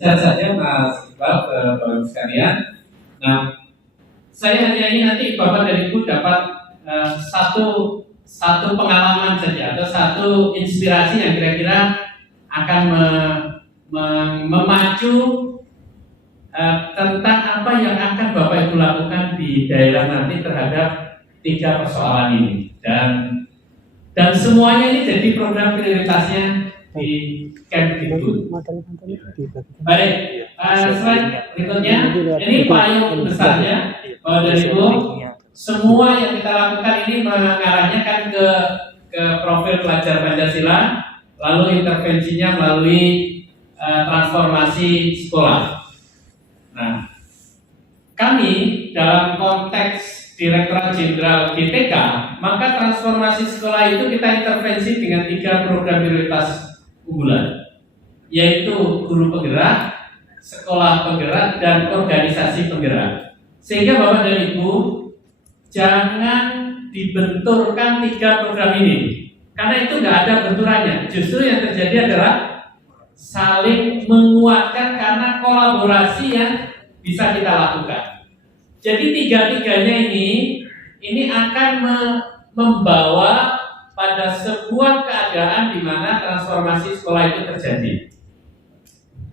Bisa saja Mas Iqbal ke Bapak sekalian. Nah, saya hanya ingin nanti Bapak dan Ibu dapat satu pengalaman saja atau satu inspirasi yang kira-kira akan memacu tentang apa yang akan Bapak Ibu lakukan di daerah nanti terhadap 3 persoalan ini dan semuanya ini jadi program prioritasnya di Kemdikbud. Baik, slide berikutnya ini payung besarnya dari Ibu. Semua yang kita lakukan ini mengarahnya kan ke profil pelajar Pancasila, lalu intervensinya melalui transformasi sekolah. Nah, kami dalam konteks Direktorat Jenderal GTK, maka transformasi sekolah itu kita intervensi dengan 3 program prioritas unggulan, yaitu guru penggerak, sekolah penggerak, dan organisasi penggerak. Sehingga Bapak dan Ibu jangan dibenturkan 3 program ini, karena itu nggak ada benturannya. Justru yang terjadi adalah saling menguatkan karena kolaborasi yang bisa kita lakukan. Jadi 3-tiganya ini akan membawa pada sebuah keadaan di mana transformasi sekolah itu terjadi.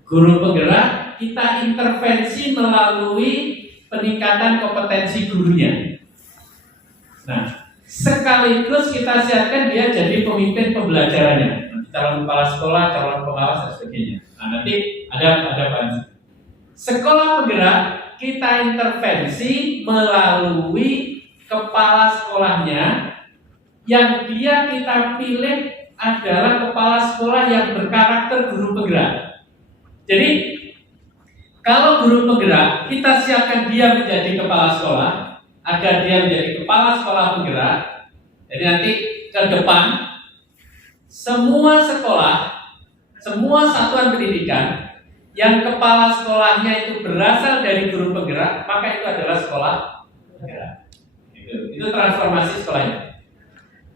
Guru penggerak kita intervensi melalui peningkatan kompetensi gurunya. Nah, sekaligus kita siapkan dia jadi pemimpin pembelajarannya, calon kepala sekolah, calon pengawas dan sebagainya. Nah, nanti ada panjang. Sekolah penggerak kita intervensi melalui kepala sekolahnya yang dia kita pilih adalah kepala sekolah yang berkarakter guru penggerak. Jadi kalau guru penggerak kita siapkan dia menjadi kepala sekolah agar dia menjadi kepala sekolah penggerak. Jadi nanti ke depan semua sekolah, semua satuan pendidikan yang kepala sekolahnya itu berasal dari guru penggerak, maka itu adalah sekolah penggerak. Itu transformasi sekolahnya.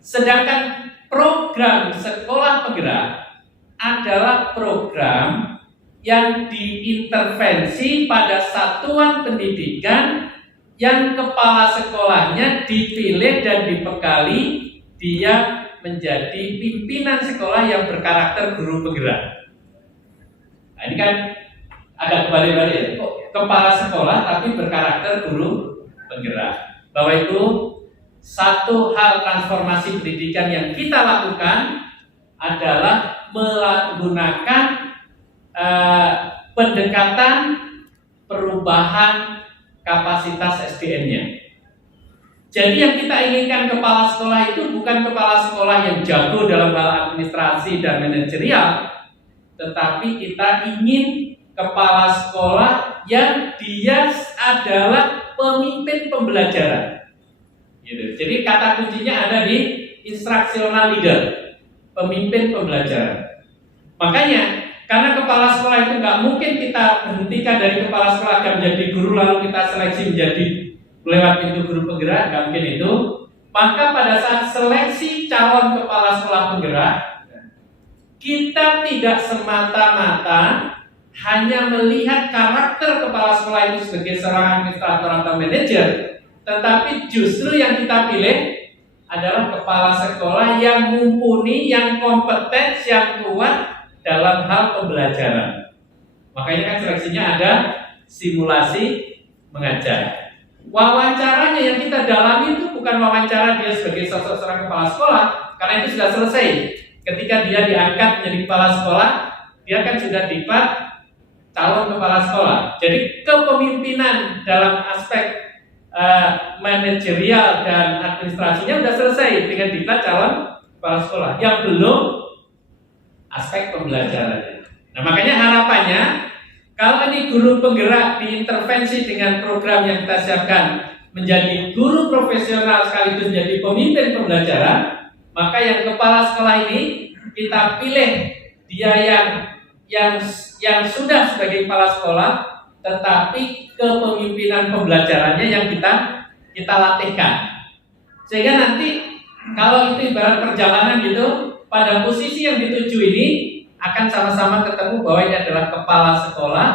Sedangkan program sekolah penggerak adalah program yang diintervensi pada satuan pendidikan yang kepala sekolahnya dipilih dan dibekali dia menjadi pimpinan sekolah yang berkarakter guru penggerak. Nah, ini kan agak kebalik-balik ya. Kok kepala sekolah tapi berkarakter guru penggerak. Bahwa itu satu hal transformasi pendidikan yang kita lakukan adalah menggunakan pendekatan perubahan kapasitas SDM-nya. Jadi yang kita inginkan kepala sekolah itu bukan kepala sekolah yang jago dalam hal administrasi dan manajerial, tetapi kita ingin kepala sekolah yang dia adalah pemimpin pembelajaran. Gitu. Jadi kata kuncinya ada di instructional leader, pemimpin pembelajaran. Makanya karena kepala sekolah itu nggak mungkin kita hentikan dari kepala sekolah akan menjadi guru lalu kita seleksi menjadi lewat pintu guru penggerak, nggak mungkin itu. Maka pada saat seleksi calon kepala sekolah penggerak, kita tidak semata-mata hanya melihat karakter kepala sekolah itu sebagai seorang administrator atau manajer, tetapi justru yang kita pilih adalah kepala sekolah yang mumpuni, yang kompeten, yang kuat dalam hal pembelajaran. Makanya kan seleksinya ada simulasi mengajar. Wawancaranya yang kita dalami itu bukan wawancara dia sebagai sosok seorang kepala sekolah, karena itu sudah selesai. Ketika dia diangkat menjadi kepala sekolah, dia kan sudah diklat calon kepala sekolah. Jadi kepemimpinan dalam aspek manajerial dan administrasinya sudah selesai dengan diklat calon kepala sekolah. Yang belum aspek pembelajarannya. Nah, makanya harapannya kalau ini guru penggerak diintervensi dengan program yang kita siapkan menjadi guru profesional sekaligus menjadi pemimpin pembelajaran, maka yang kepala sekolah ini kita pilih dia yang sudah sebagai kepala sekolah, tetapi kepemimpinan pembelajarannya yang kita latihkan. Sehingga nanti kalau itu ibarat perjalanan gitu, pada posisi yang dituju ini akan sama-sama ketemu bahwa ini adalah kepala sekolah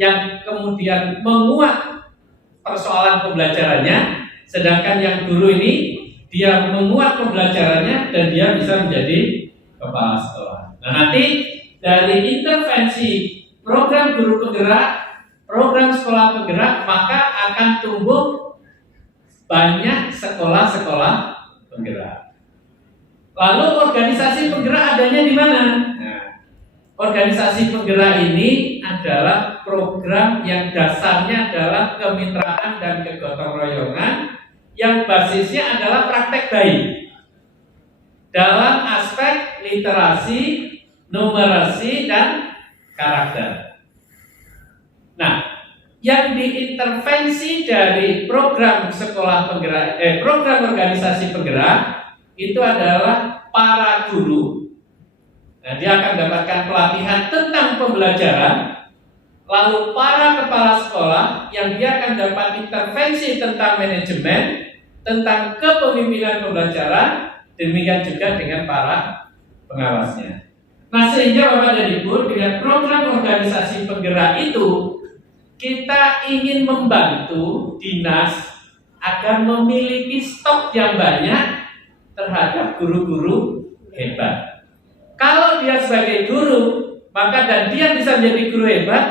yang kemudian menguat persoalan pembelajarannya, sedangkan yang guru ini dia menguat pembelajarannya dan dia bisa menjadi kepala sekolah. Nah, nanti dari intervensi program guru penggerak, program sekolah penggerak, maka akan tumbuh banyak sekolah-sekolah penggerak. Lalu organisasi penggerak adanya di mana? Nah, organisasi penggerak ini adalah program yang dasarnya adalah kemitraan dan kegotong royongan yang basisnya adalah praktek baik dalam aspek literasi, numerasi, dan karakter. Nah, yang diintervensi dari program sekolah penggerak, program organisasi penggerak itu adalah para guru. Nah, dia akan mendapatkan pelatihan tentang pembelajaran. Lalu para kepala sekolah yang dia akan dapat intervensi tentang manajemen, tentang kepemimpinan pembelajaran, demikian juga dengan para pengawasnya. Nah, sehingga Bapak dan Ibu, dengan program organisasi penggerak itu, kita ingin membantu dinas agar memiliki stok yang banyak terhadap guru-guru hebat. Kalau dia sebagai guru, maka dan dia bisa menjadi guru hebat,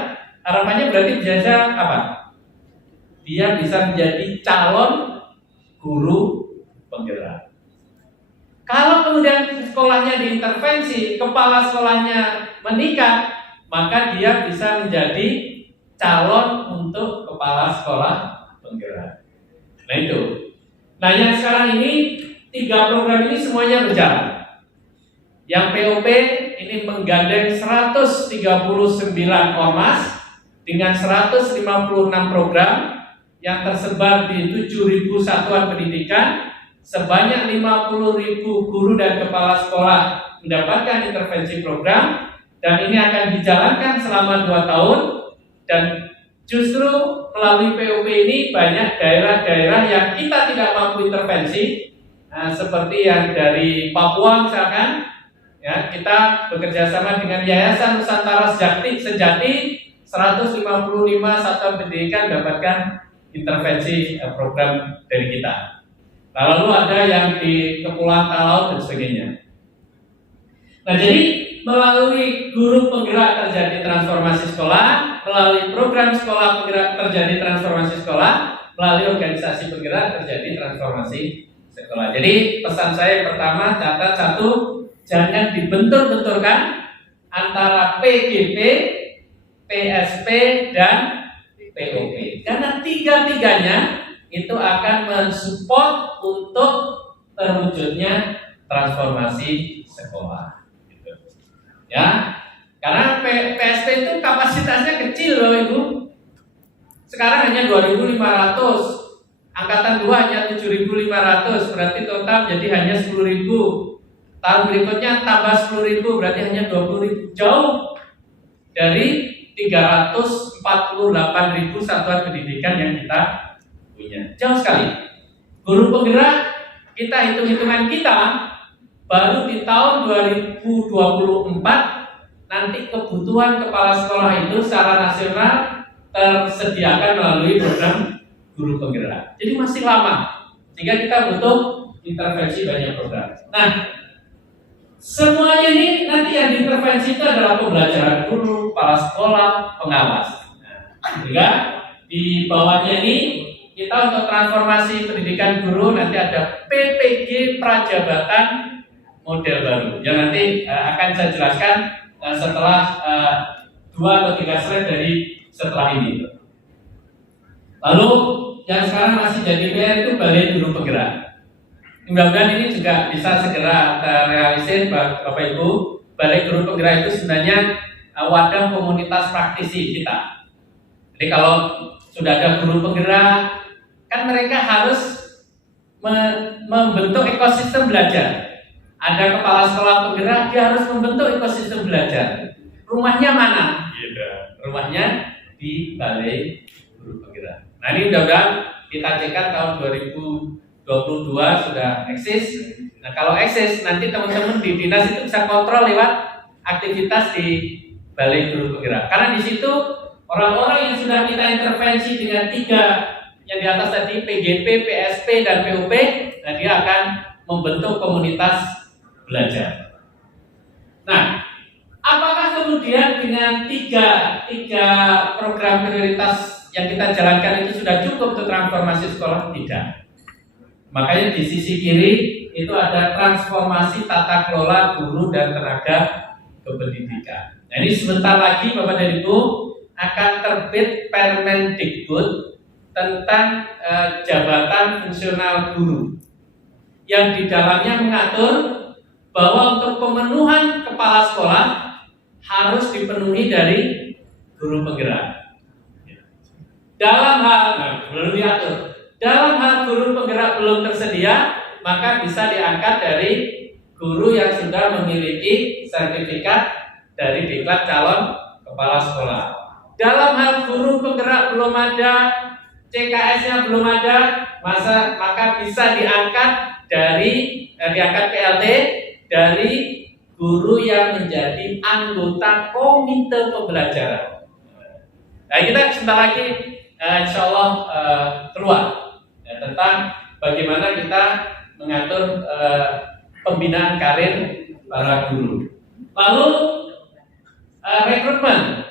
harapannya berarti bisa apa? Dia bisa menjadi calon guru penggerak. Kalau kemudian sekolahnya diintervensi, kepala sekolahnya meningkat, maka dia bisa menjadi calon untuk kepala sekolah penggerak. Nah itu. Nah yang sekarang ini 3 program ini semuanya berjalan. Yang POP ini menggandeng 139 ormas dengan 156 program yang tersebar di 7.000 satuan pendidikan, sebanyak 50.000 guru dan kepala sekolah mendapatkan intervensi program, dan ini akan dijalankan selama 2 tahun. Dan justru melalui POP ini banyak daerah-daerah yang kita tidak mampu intervensi, seperti yang dari Papua misalkan, ya, kita bekerja sama dengan Yayasan Nusantara Sejati, 155 satuan pendidikan mendapatkan intervensi program dari kita. Lalu ada yang di Kepulauan Talaut dan sebagainya. Nah, jadi melalui guru penggerak terjadi transformasi sekolah, melalui program sekolah penggerak terjadi transformasi sekolah, melalui organisasi penggerak terjadi transformasi sekolah. Jadi pesan saya pertama, catat 1, jangan dibentur-benturkan antara PGP, PSP, dan POP. Karena tiga-tiganya itu akan mensupport untuk terwujudnya transformasi sekolah. Gitu. Ya, karena PSP itu kapasitasnya kecil loh Ibu. Sekarang hanya 2.500, angkatan 2 hanya 7.500, berarti total jadi hanya 10.000. Tahun berikutnya tambah 10.000, berarti hanya 20.000. Jauh dari 348.000 satuan pendidikan yang kita punya. Jauh sekali. Guru penggerak, kita hitung-hitungan kita, baru di tahun 2024 nanti kebutuhan kepala sekolah itu secara nasional tersediakan melalui program guru penggerak. Jadi masih lama, sehingga kita butuh intervensi banyak program. Nah, semuanya ini nanti yang diintervensi itu adalah pembelajaran guru, kepala sekolah, pengawas. Sehingga di bawahnya ini kita untuk transformasi pendidikan guru nanti ada PPG Prajabatan model baru yang nanti akan saya jelaskan setelah 2 atau 3 slide dari setelah ini. Lalu yang sekarang masih jadi PR itu balai guru penggerak. Mudah-mudahan ini juga bisa segera terrealisir Bapak Ibu. Balai guru penggerak itu sebenarnya wadah komunitas praktisi kita. Jadi kalau sudah ada guru penggerak, kan mereka harus membentuk ekosistem belajar. Ada kepala sekolah penggerak, dia harus membentuk ekosistem belajar. Rumahnya mana? Rumahnya di balai guru penggerak. Nah ini mudah-mudahan kita cekkan tahun 2022 sudah eksis. Nah kalau eksis nanti teman-teman di dinas itu bisa kontrol lewat aktivitas di Balai Guru Penggerak. Karena di situ orang-orang yang sudah kita intervensi dengan 3 yang di atas tadi, PGP, PSP, dan PUP, nah dia akan membentuk komunitas belajar. Nah, apakah kemudian dengan tiga program prioritas yang kita jalankan itu sudah cukup untuk transformasi sekolah? Tidak. Makanya di sisi kiri itu ada transformasi tata kelola guru dan tenaga kependidikan. Nah, ini sebentar lagi Bapak dan Ibu akan terbit Permendikbud tentang jabatan fungsional guru yang di dalamnya mengatur bahwa untuk pemenuhan kepala sekolah harus dipenuhi dari guru penggerak. Dalam hal belum diatur, dalam hal guru penggerak belum tersedia, maka bisa diangkat dari guru yang sudah memiliki sertifikat dari diklat calon kepala sekolah. Dalam hal guru penggerak belum ada, CKS-nya belum ada, maka bisa diangkat diangkat PLT dari guru yang menjadi anggota komite pembelajaran. Nah, kita sebentar lagi insya Allah keluar tentang bagaimana kita mengatur pembinaan karir para guru. Lalu rekrutmen.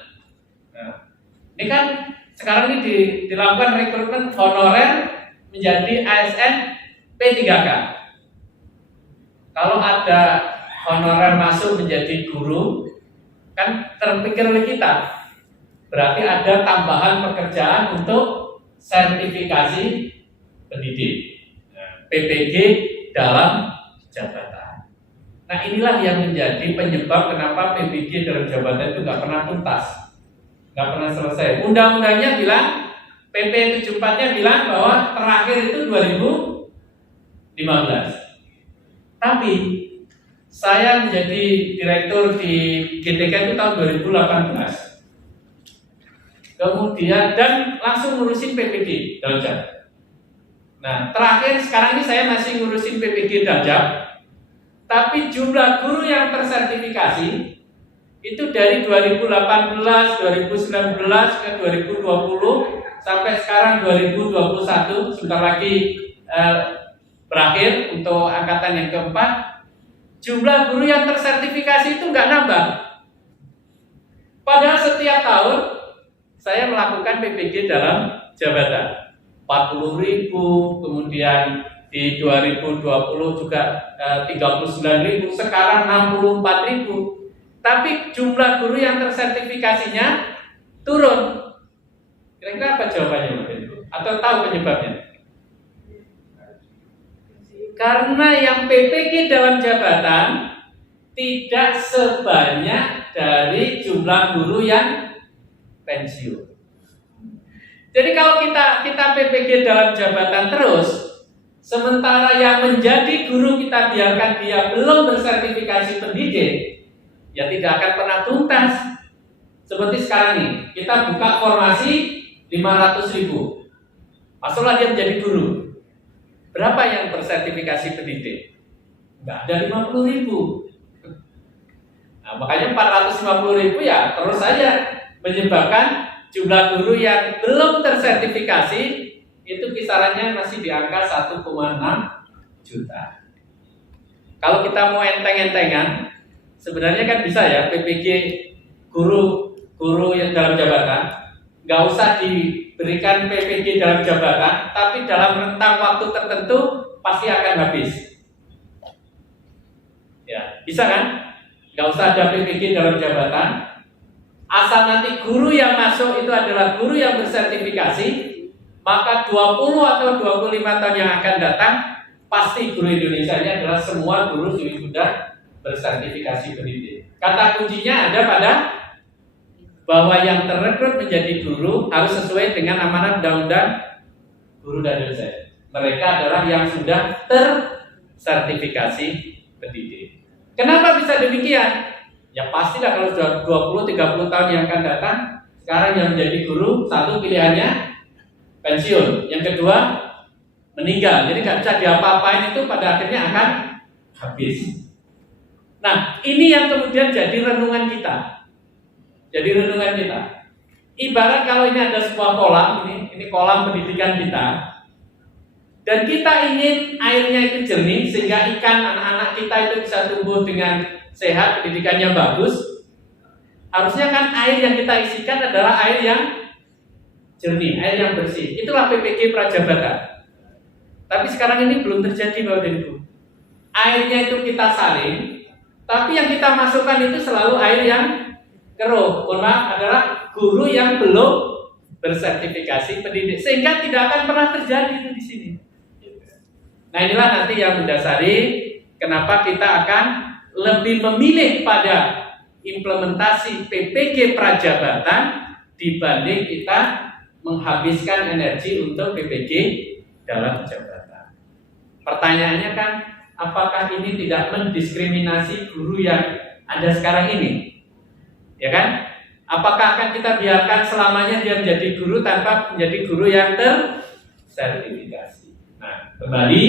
Nah, ini kan sekarang ini dilakukan rekrutmen honorer menjadi ASN P3K. Kalau ada honorer masuk menjadi guru, kan terpikir oleh kita, berarti ada tambahan pekerjaan untuk sertifikasi pendidik, PPG dalam jabatan. Nah, inilah yang menjadi penyebab kenapa PPG dalam jabatan itu nggak pernah tuntas, nggak pernah selesai. Undang-undangnya bilang, PP 74-nya bilang bahwa terakhir itu 2015. Tapi saya menjadi direktur di GTK itu tahun 2018. Kemudian dan langsung ngurusin PPG Daljab. Nah, terakhir sekarang ini saya masih ngurusin PPG Daljab. Tapi jumlah guru yang tersertifikasi itu dari 2018, 2019 ke 2020 sampai sekarang 2021, sebentar lagi berakhir untuk angkatan yang keempat. Jumlah guru yang tersertifikasi itu nggak nambah. Padahal setiap tahun saya melakukan PPG dalam jabatan 40.000, kemudian di 2020 juga 39.000, sekarang 64.000. Tapi jumlah guru yang tersertifikasinya turun. Kira-kira apa jawabannya, Bapak Ibu? Atau tahu penyebabnya? Karena yang PPG dalam jabatan tidak sebanyak dari jumlah guru yang pensiun. Jadi kalau kita PPG dalam jabatan terus, sementara yang menjadi guru kita biarkan dia belum bersertifikasi pendidik, ya tidak akan pernah tuntas. Seperti sekarang nih, kita buka formasi 500.000, masuklah dia menjadi guru. Berapa yang bersertifikasi pendidik? Enggak ada 50.000. Nah, makanya 450.000 ya terus saja menyebabkan jumlah guru yang belum tersertifikasi itu kisarannya masih di angka 1,6 juta. Kalau kita mau enteng-entengan, sebenarnya kan bisa ya PPG guru yang dalam jabatan, nggak usah diberikan PPG dalam jabatan, tapi dalam rentang waktu tertentu pasti akan habis. Ya, bisa kan? Nggak usah ada PPG dalam jabatan. Asal nanti guru yang masuk itu adalah guru yang bersertifikasi, maka 20 atau 25 tahun yang akan datang, pasti guru Indonesia ini adalah semua guru yang sudah bersertifikasi pendidik. Kata kuncinya ada pada bahwa yang terrekrut menjadi guru harus sesuai dengan amanat Undang-Undang Guru dan Dosen. Mereka adalah yang sudah tersertifikasi pendidik. Kenapa bisa demikian? Ya pastilah kalau sudah 20-30 tahun yang akan datang, sekarang yang menjadi guru, satu pilihannya pensiun, yang kedua meninggal. Jadi nggak bisa diapa-apain, itu pada akhirnya akan habis. Nah, ini yang kemudian jadi renungan kita. Jadi renungan kita. Ibarat kalau ini ada sebuah kolam, ini kolam pendidikan kita, dan kita ingin airnya itu jernih sehingga ikan anak-anak kita itu bisa tumbuh dengan sehat, pendidikannya bagus. Harusnya kan air yang kita isikan adalah air yang jernih, air yang bersih. Itulah PPG Prajabatan. Tapi sekarang ini belum terjadi, Bapak dan Ibu. Airnya itu kita saring, tapi yang kita masukkan itu selalu air yang keruh. Mohon maaf, adalah guru yang belum bersertifikasi pendidik, sehingga tidak akan pernah terjadi itu di sini. Nah, inilah nanti yang mendasari kenapa kita akan lebih memilih pada implementasi PPG Prajabatan dibanding kita menghabiskan energi untuk PPG dalam jabatan. Pertanyaannya kan, apakah ini tidak mendiskriminasi guru yang ada sekarang ini? Ya kan? Apakah akan kita biarkan selamanya dia menjadi guru tanpa menjadi guru yang tersertifikasi? Nah, kembali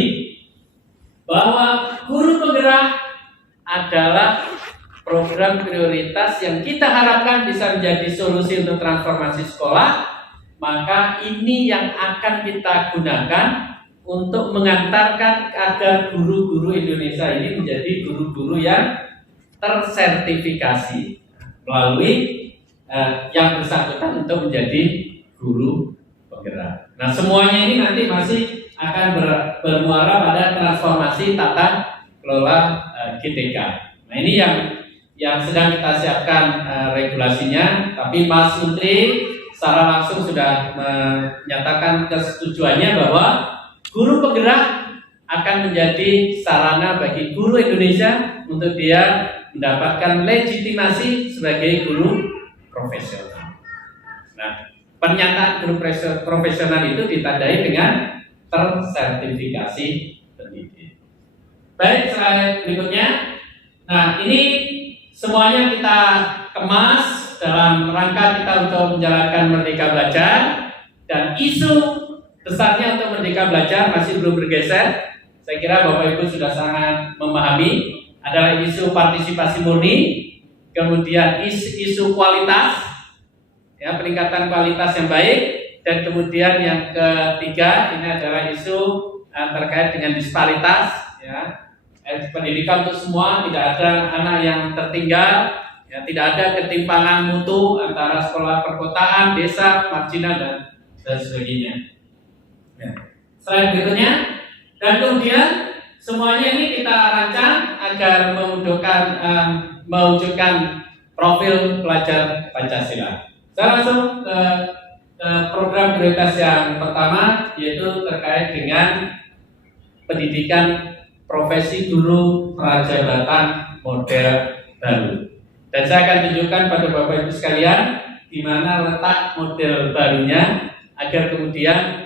bahwa guru penggerak adalah program prioritas yang kita harapkan bisa menjadi solusi untuk transformasi sekolah. Maka ini yang akan kita gunakan untuk mengantarkan agar guru-guru Indonesia ini menjadi guru-guru yang tersertifikasi melalui yang bersangkutan untuk menjadi guru penggerak. Nah, semuanya ini nanti masih akan bermuara pada transformasi tata kelola GTK. Nah, ini yang sedang kita siapkan regulasinya, tapi Mas Menteri secara langsung sudah menyatakan kesetujuannya bahwa guru penggerak akan menjadi sarana bagi guru Indonesia untuk dia mendapatkan legitimasi sebagai guru profesional. Nah, pernyataan guru profesional itu ditandai dengan tersertifikasi pendidik. Baik, slide berikutnya. Nah, ini semuanya kita kemas dalam rangka kita untuk menjalankan Merdeka Belajar, dan isu besarnya untuk Merdeka Belajar masih belum bergeser. Saya kira Bapak Ibu sudah sangat memahami, adalah isu partisipasi murni, kemudian isu kualitas, ya, peningkatan kualitas yang baik, dan kemudian yang ketiga ini adalah isu terkait dengan disparitas, ya, pendidikan untuk semua, tidak ada anak yang tertinggal. Ya, tidak ada ketimpangan mutu antara sekolah perkotaan, desa, marginal, dan sebagainya. Ya. Slide berikutnya. Dan kemudian semuanya ini kita rancang agar mewujudkan profil pelajar Pancasila. Saya langsung ke program prioritas yang pertama, yaitu terkait dengan pendidikan profesi guru prajabatan model baru. Dan saya akan tunjukkan pada Bapak Ibu sekalian di mana letak model barunya agar kemudian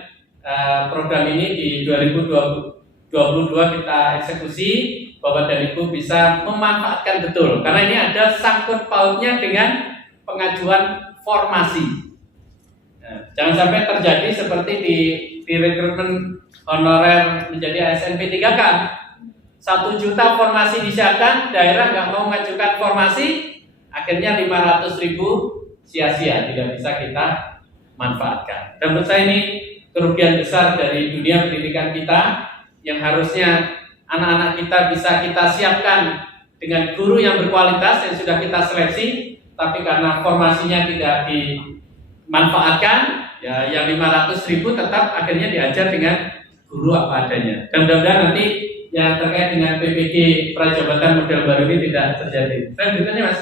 program ini di 2022 kita eksekusi, Bapak dan Ibu bisa memanfaatkan betul, karena ini ada sangkut pautnya dengan pengajuan formasi. Nah, jangan sampai terjadi seperti di rekrutmen honorer menjadi ASN P3K. 1 juta formasi disiapkan, daerah nggak mau mengajukan formasi, akhirnya 500.000 sia-sia, tidak bisa kita manfaatkan. Dan menurut saya ini kerugian besar dari dunia pendidikan kita, yang harusnya anak-anak kita bisa kita siapkan dengan guru yang berkualitas yang sudah kita seleksi, tapi karena formasinya tidak dimanfaatkan, ya yang 500.000 tetap akhirnya diajar dengan guru apa adanya. Dan mudah-mudahan nanti yang terkait dengan PPG Prajabatan model baru ini tidak terjadi. Saya berikutnya, Mas.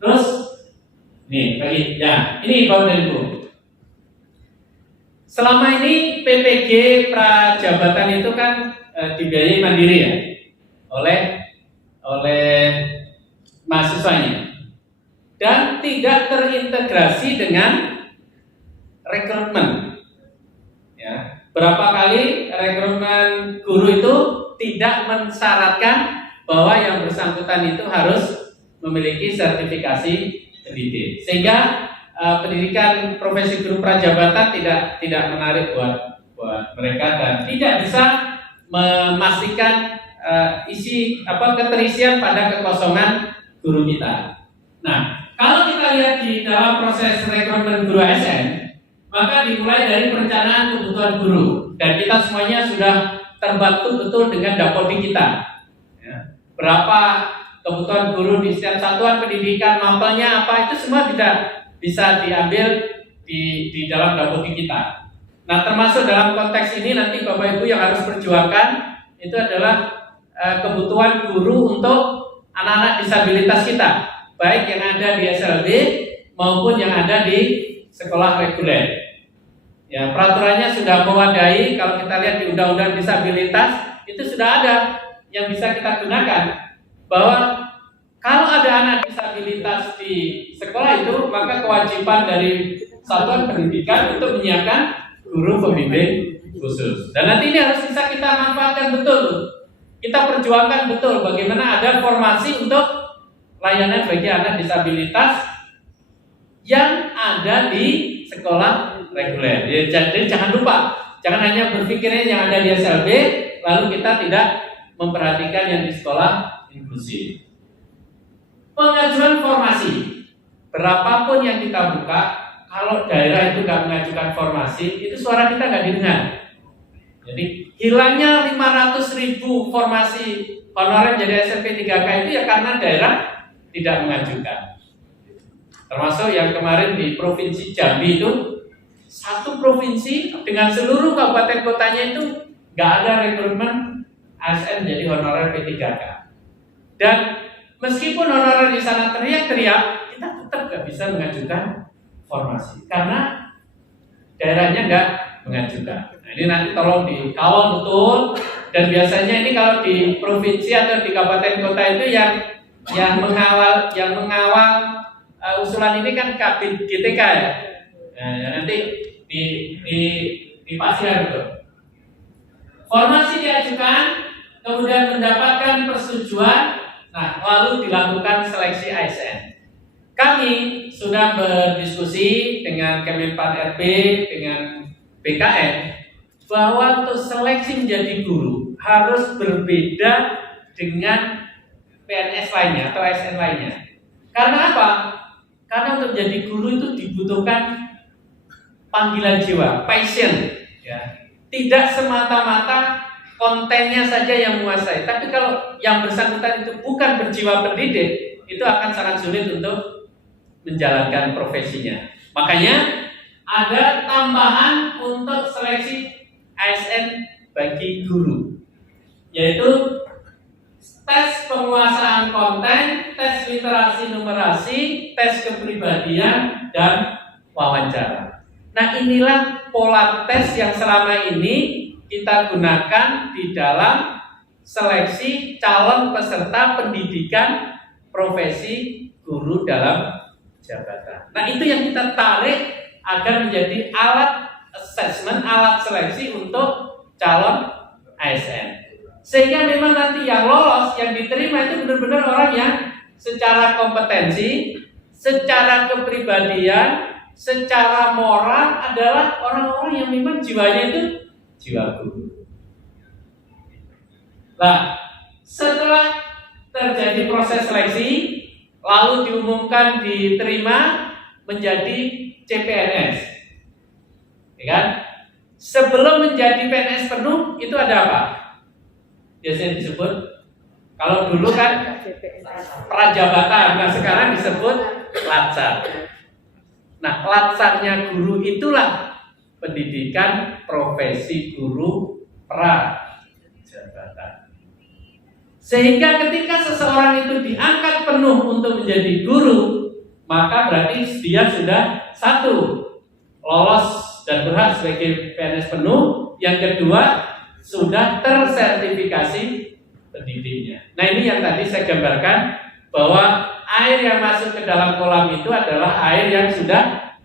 Terus, nih lagi, ya ini Bapak dan Ibu. Selama ini PPG Prajabatan itu kan dibiayai mandiri ya, oleh mahasiswanya, dan tidak terintegrasi dengan rekrutmen. Ya, berapa kali rekrutmen guru itu tidak mensyaratkan bahwa yang bersangkutan itu harus memiliki sertifikasi pendidik, sehingga pendidikan profesi guru prajabatan tidak menarik buat mereka dan tidak bisa memastikan keterisian pada kekosongan guru kita. Nah, kalau kita lihat di dalam proses rekrutmen guru ASN, maka dimulai dari perencanaan kebutuhan guru, dan kita semuanya sudah terbantu betul dengan Dapodik kita. Ya. Berapa kebutuhan guru di setiap satuan pendidikan, mapelnya apa, itu semua bisa diambil di dalam Dapodik kita. Nah, termasuk dalam konteks ini nanti Bapak Ibu yang harus perjuangkan itu adalah kebutuhan guru untuk anak-anak disabilitas kita, baik yang ada di SLB maupun yang ada di sekolah reguler. Ya, peraturannya sudah mewadahi. Kalau kita lihat di Undang-Undang Disabilitas itu sudah ada yang bisa kita gunakan, bahwa kalau ada anak disabilitas di sekolah itu, maka kewajiban dari satuan pendidikan untuk menyiapkan guru pembimbing khusus. Dan nanti ini harus bisa kita manfaatkan betul. Kita perjuangkan betul bagaimana ada formasi untuk layanan bagi anak disabilitas yang ada di sekolah reguler. Jadi jangan lupa, jangan hanya berpikirnya yang ada di SLB, lalu kita tidak memperhatikan yang di sekolah inklusif. Pengajuan formasi, berapapun yang kita buka, kalau daerah itu nggak mengajukan formasi, itu suara kita nggak didengar. Jadi hilangnya 500.000 formasi honorer jadi SMP 3K itu ya karena daerah tidak mengajukan. Termasuk yang kemarin di Provinsi Jambi itu, satu provinsi dengan seluruh kabupaten kotanya itu nggak ada rekrutmen ASN jadi honorer P3K. Dan meskipun honorer di sana teriak-teriak, kita tetap nggak bisa mengajukan formasi karena daerahnya nggak mengajukan. Nah, ini nanti tolong dikawal betul. Dan biasanya ini kalau di provinsi atau di kabupaten kota itu yang mengawal usulan ini kan Kabid GTK ya. Nah, nanti dipastikan betul. Formasi diajukan, kemudian mendapatkan persetujuan, nah lalu dilakukan seleksi ASN. Kami sudah berdiskusi dengan Kemenpan RB, dengan BKN, bahwa untuk seleksi menjadi guru harus berbeda dengan PNS lainnya atau ASN lainnya. Karena apa? Karena untuk menjadi guru itu dibutuhkan panggilan jiwa, passion, ya. Tidak semata-mata kontennya saja yang menguasai. Tapi kalau yang bersangkutan itu bukan berjiwa pendidik, itu akan sangat sulit untuk menjalankan profesinya. Makanya ada tambahan untuk seleksi ASN bagi guru, yaitu tes penguasaan konten, tes literasi numerasi, tes kepribadian, dan wawancara. Nah, inilah pola tes yang selama ini kita gunakan di dalam seleksi calon peserta pendidikan profesi guru dalam jabatan. Nah, itu yang kita tarik agar menjadi alat assessment, alat seleksi untuk calon ASN. Sehingga memang nanti yang lolos, yang diterima itu benar-benar orang yang secara kompetensi, secara kepribadian, secara moral adalah orang-orang yang memang jiwanya itu jiwa guru. Nah, setelah terjadi proses seleksi, lalu diumumkan diterima menjadi CPNS, ya kan? Sebelum menjadi PNS penuh itu ada apa? Biasanya disebut, kalau dulu kan prajabatan, nah sekarang disebut latsar. Nah, latsarnya guru itulah pendidikan profesi guru prajabatan. Sehingga ketika seseorang itu diangkat penuh untuk menjadi guru, maka berarti dia sudah satu, lolos dan berhak sebagai PNS penuh. Yang kedua, sudah tersertifikasi pendidiknya. Nah, ini yang tadi saya gambarkan, bahwa air yang masuk ke dalam kolam itu adalah air yang sudah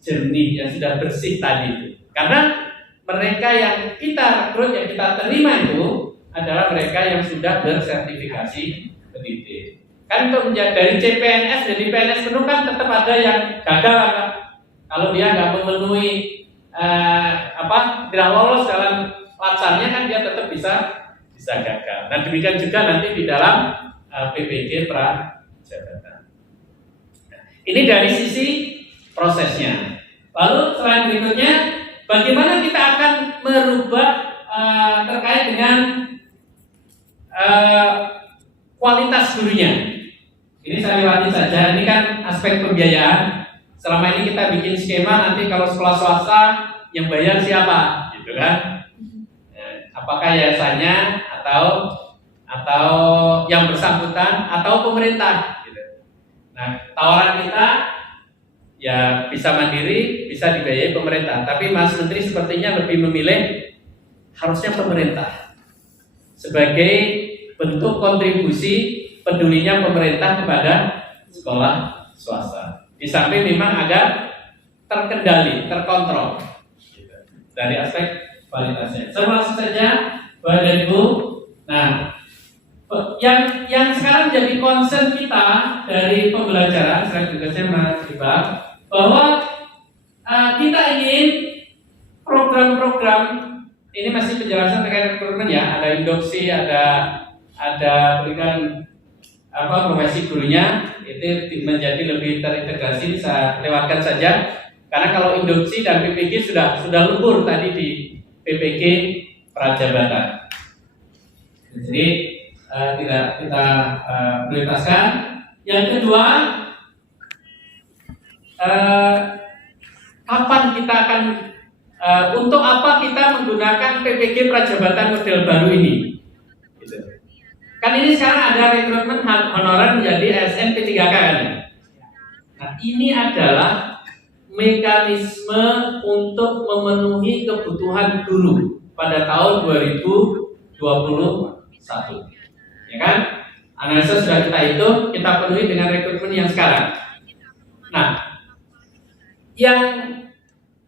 jernih, yang sudah bersih tadi itu. Karena mereka yang kita rekrut, yang kita terima itu adalah mereka yang sudah bersertifikasi pendidik. Kan untuk menjadi dari CPNS jadi PNS penuh kan tetap ada yang gagal kan? Kalau dia nggak memenuhi tidak lolos dalam latsarnya kan dia tetap bisa bisa gagal. Nah demikian juga nanti di dalam PPG Prajabatan. Ini dari sisi prosesnya. Lalu selain berikutnya, bagaimana kita akan merubah terkait dengan kualitas gurunya. Ini saya lewati saja. Ini kan aspek pembiayaan. Selama ini kita bikin skema, nanti kalau sekolah swasta yang bayar siapa, gitu kan? Apakah yayasannya atau yang bersangkutan atau pemerintah? Gitu. Nah, tawaran kita ya bisa mandiri, bisa dibiayai pemerintah. Tapi Mas Menteri sepertinya lebih memilih harusnya pemerintah sebagai bentuk kontribusi pedulinya pemerintah kepada sekolah swasta. Di samping memang agar terkendali, terkontrol dari aspek kualitasnya. Termasuk saja Bapak dan Ibu. Nah, yang sekarang jadi concern kita dari pembelajaran, saya juga Mas Iqbal, bahwa kita ingin program-program ini masih penjelasan terkait rekrutmen ya, ada induksi, ada berikan profesi gurunya itu menjadi lebih terintegrasi, bisa lewatkan saja karena kalau induksi dan PPG sudah lebur tadi di PPG Prajabatan. Jadi tidak kita prioritaskan. Yang kedua, kapan kita akan untuk apa kita menggunakan PPG Prajabatan model baru ini? Gitu. Kan ini sekarang ada rekrutmen honorer menjadi ASN P3K kan? Nah ini adalah mekanisme untuk memenuhi kebutuhan guru pada tahun 2021, ya kan? Analisa sudah kita hitung, kita penuhi dengan rekrutmen yang sekarang. Nah, yang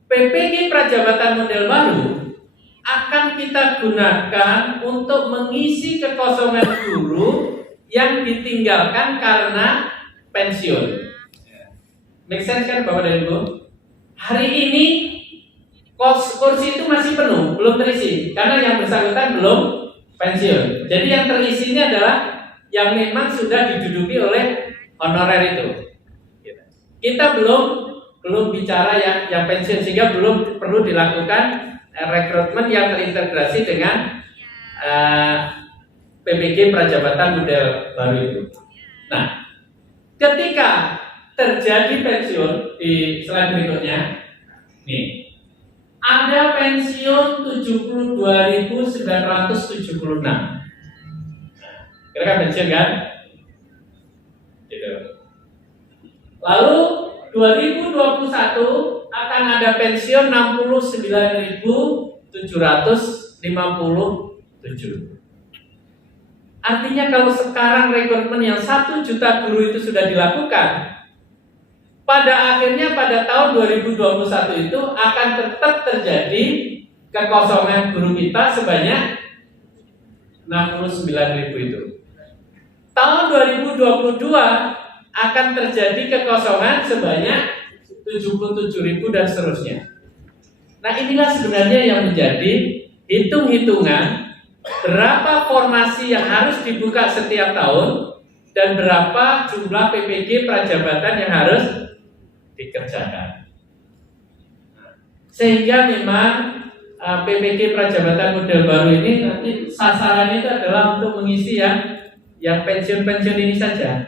PPG Prajabatan model baru akan kita gunakan untuk mengisi kekosongan guru yang ditinggalkan karena pensiun. Make sense kan Bapak dan Ibu? Hari ini kursi itu masih penuh, belum terisi karena yang bersangkutan belum pensiun. Jadi yang terisinya adalah yang memang sudah diduduki oleh honorer itu. Kita belum bicara yang pensiun, sehingga belum perlu dilakukan rekrutmen yang terintegrasi dengan PPG Prajabatan model baru itu. Nah, ketika terjadi pensiun di slide berikutnya, nih ada pensiun 72.976. Kira-kira pensiun kan? Gitu. Lalu 2021 akan ada pensiun 69.757. Artinya kalau sekarang rekrutmen yang 1 juta guru itu sudah dilakukan, pada akhirnya pada tahun 2021 itu akan tetap terjadi kekosongan guru kita sebanyak 69.000 itu. Tahun 2022 akan terjadi kekosongan sebanyak 77.000 dan seterusnya. Nah inilah sebenarnya yang menjadi hitung-hitungan berapa formasi yang harus dibuka setiap tahun dan berapa jumlah PPG Prajabatan yang harus dikerjakan. Sehingga memang PPG Prajabatan model baru ini nanti sasarannya itu adalah untuk mengisi yang pensiun-pensiun ini saja.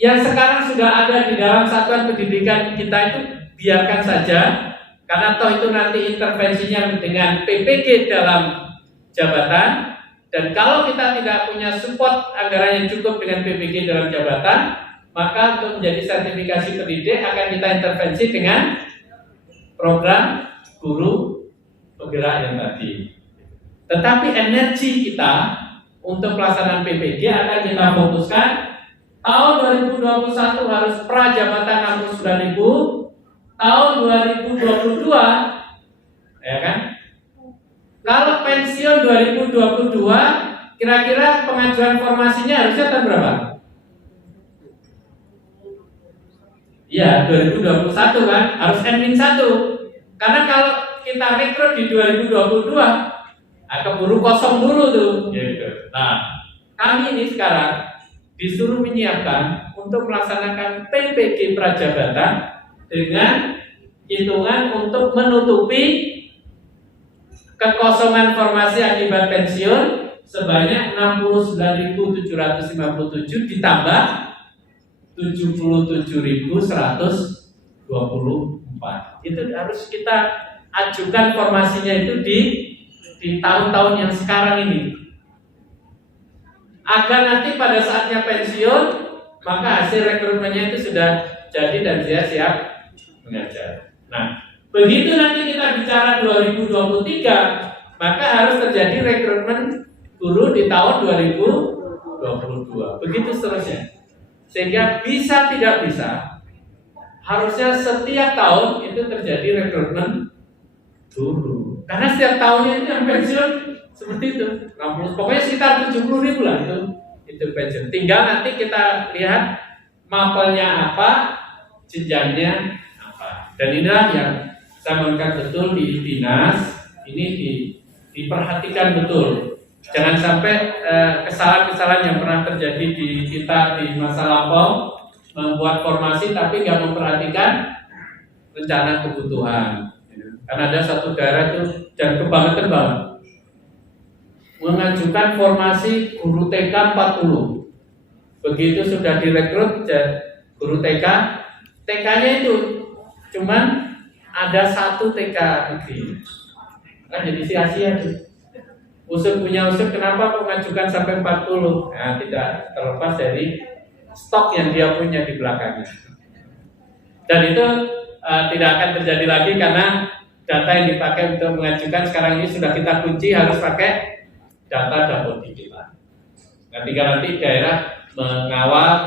Yang sekarang sudah ada di dalam satuan pendidikan kita itu biarkan saja, karena toh itu nanti intervensinya dengan PPG dalam jabatan. Dan kalau kita tidak punya support anggaran yang cukup dengan PPG dalam jabatan, maka untuk menjadi sertifikasi pendidik akan kita intervensi dengan program guru penggerak yang tadi. Tetapi energi kita untuk pelaksanaan PPG akan kita fokuskan tahun 2021 harus prajabatan 69.000, tahun 2022 ya kan? Kalau pensiun 2022 kira-kira pengajuan formasinya harusnya tahun berapa? Ya, 2021 kan, harus N-1. Karena kalau kita rekrut di 2022 Keburu kosong dulu tuh. Gitu. Nah, kami ini sekarang disuruh menyiapkan untuk melaksanakan PPG Prajabatan dengan hitungan untuk menutupi kekosongan formasi akibat pensiun sebanyak 69.757 ditambah 77.124. Itu harus kita ajukan formasinya itu di tahun-tahun yang sekarang ini. Agar nanti pada saatnya pensiun, maka hasil rekrutmennya itu sudah jadi dan dia siap mengajar. Nah, begitu nanti kita bicara 2023, maka harus terjadi rekrutmen guru di tahun 2022. Begitu seterusnya. Sehingga bisa tidak bisa, harusnya setiap tahun itu terjadi rekrutmen guru. Karena setiap tahunnya itu yang pensiun seperti itu. 60, pokoknya sekitar 70.000 lah itu pensiun. Tinggal nanti kita lihat mapelnya apa, jenjangnya apa. Dan inilah yang saya mohonkan betul di dinas ini diperhatikan betul. Jangan sampai kesalahan-kesalahan yang pernah terjadi di kita di masa lampau, membuat formasi tapi nggak memperhatikan rencana kebutuhan. Karena ada satu daerah itu dan tebang mengajukan formasi guru TK 40. Begitu sudah direkrut guru TK, TK-nya itu cuman ada satu TK negeri. Kan jadi sia-sia tuh. Usut punya usut, kenapa mengajukan sampai 40? Nah, tidak terlepas dari stok yang dia punya di belakangnya. Dan itu tidak akan terjadi lagi karena data yang dipakai untuk mengajukan sekarang ini sudah kita kunci, harus pakai data Dapodik kita. Nah, tinggal nanti daerah mengawal,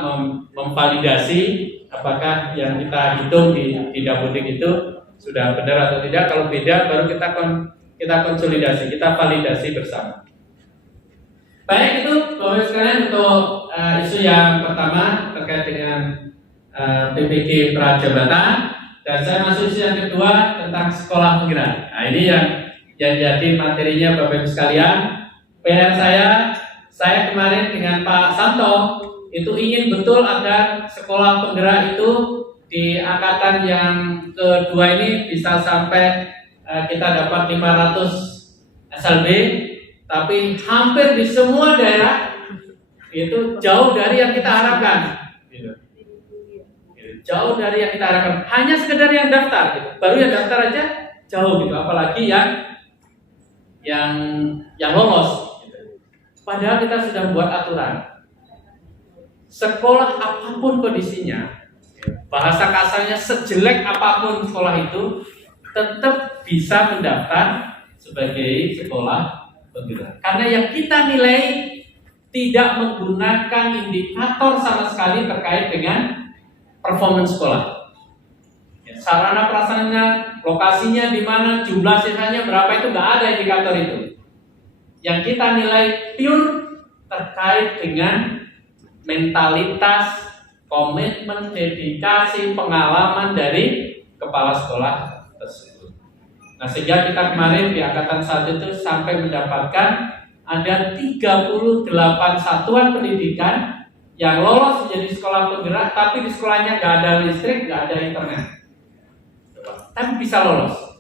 memvalidasi apakah yang kita hitung di Dapodik itu sudah benar atau tidak. Kalau beda, baru kita konsolidasi, kita validasi bersama. Baik, itu Bapak sekalian untuk isu yang pertama terkait dengan PPG Prajabatan. Dan saya masuk isu yang kedua tentang sekolah penggerak. Nah, ini yang jadi materinya Bapak Ibu sekalian. PR saya kemarin dengan Pak Santo itu ingin betul agar sekolah penggerak itu di angkatan yang kedua ini bisa sampai kita dapat 500 SLB, tapi hampir di semua daerah itu jauh dari yang kita harapkan. Jauh dari yang kita harapkan. Hanya sekedar yang daftar, gitu. Baru yang daftar aja jauh gitu. Apalagi yang lolos. Gitu. Padahal kita sudah buat aturan. Sekolah apapun kondisinya, bahasa kasarnya sejelek apapun sekolah itu, tetap bisa mendaftar sebagai sekolah penggerak. Karena yang kita nilai tidak menggunakan indikator sama sekali terkait dengan performance sekolah. Sarana prasarannya, lokasinya di mana, jumlah siswanya berapa, itu nggak ada indikator itu. Yang kita nilai pure terkait dengan mentalitas, komitmen, dedikasi, pengalaman dari kepala sekolah tersebut. Nah, sehingga kita kemarin di angkatan 1 itu sampai mendapatkan ada 38 satuan pendidikan yang lolos menjadi sekolah penggerak, tapi di sekolahnya nggak ada listrik, nggak ada internet, tapi bisa lolos.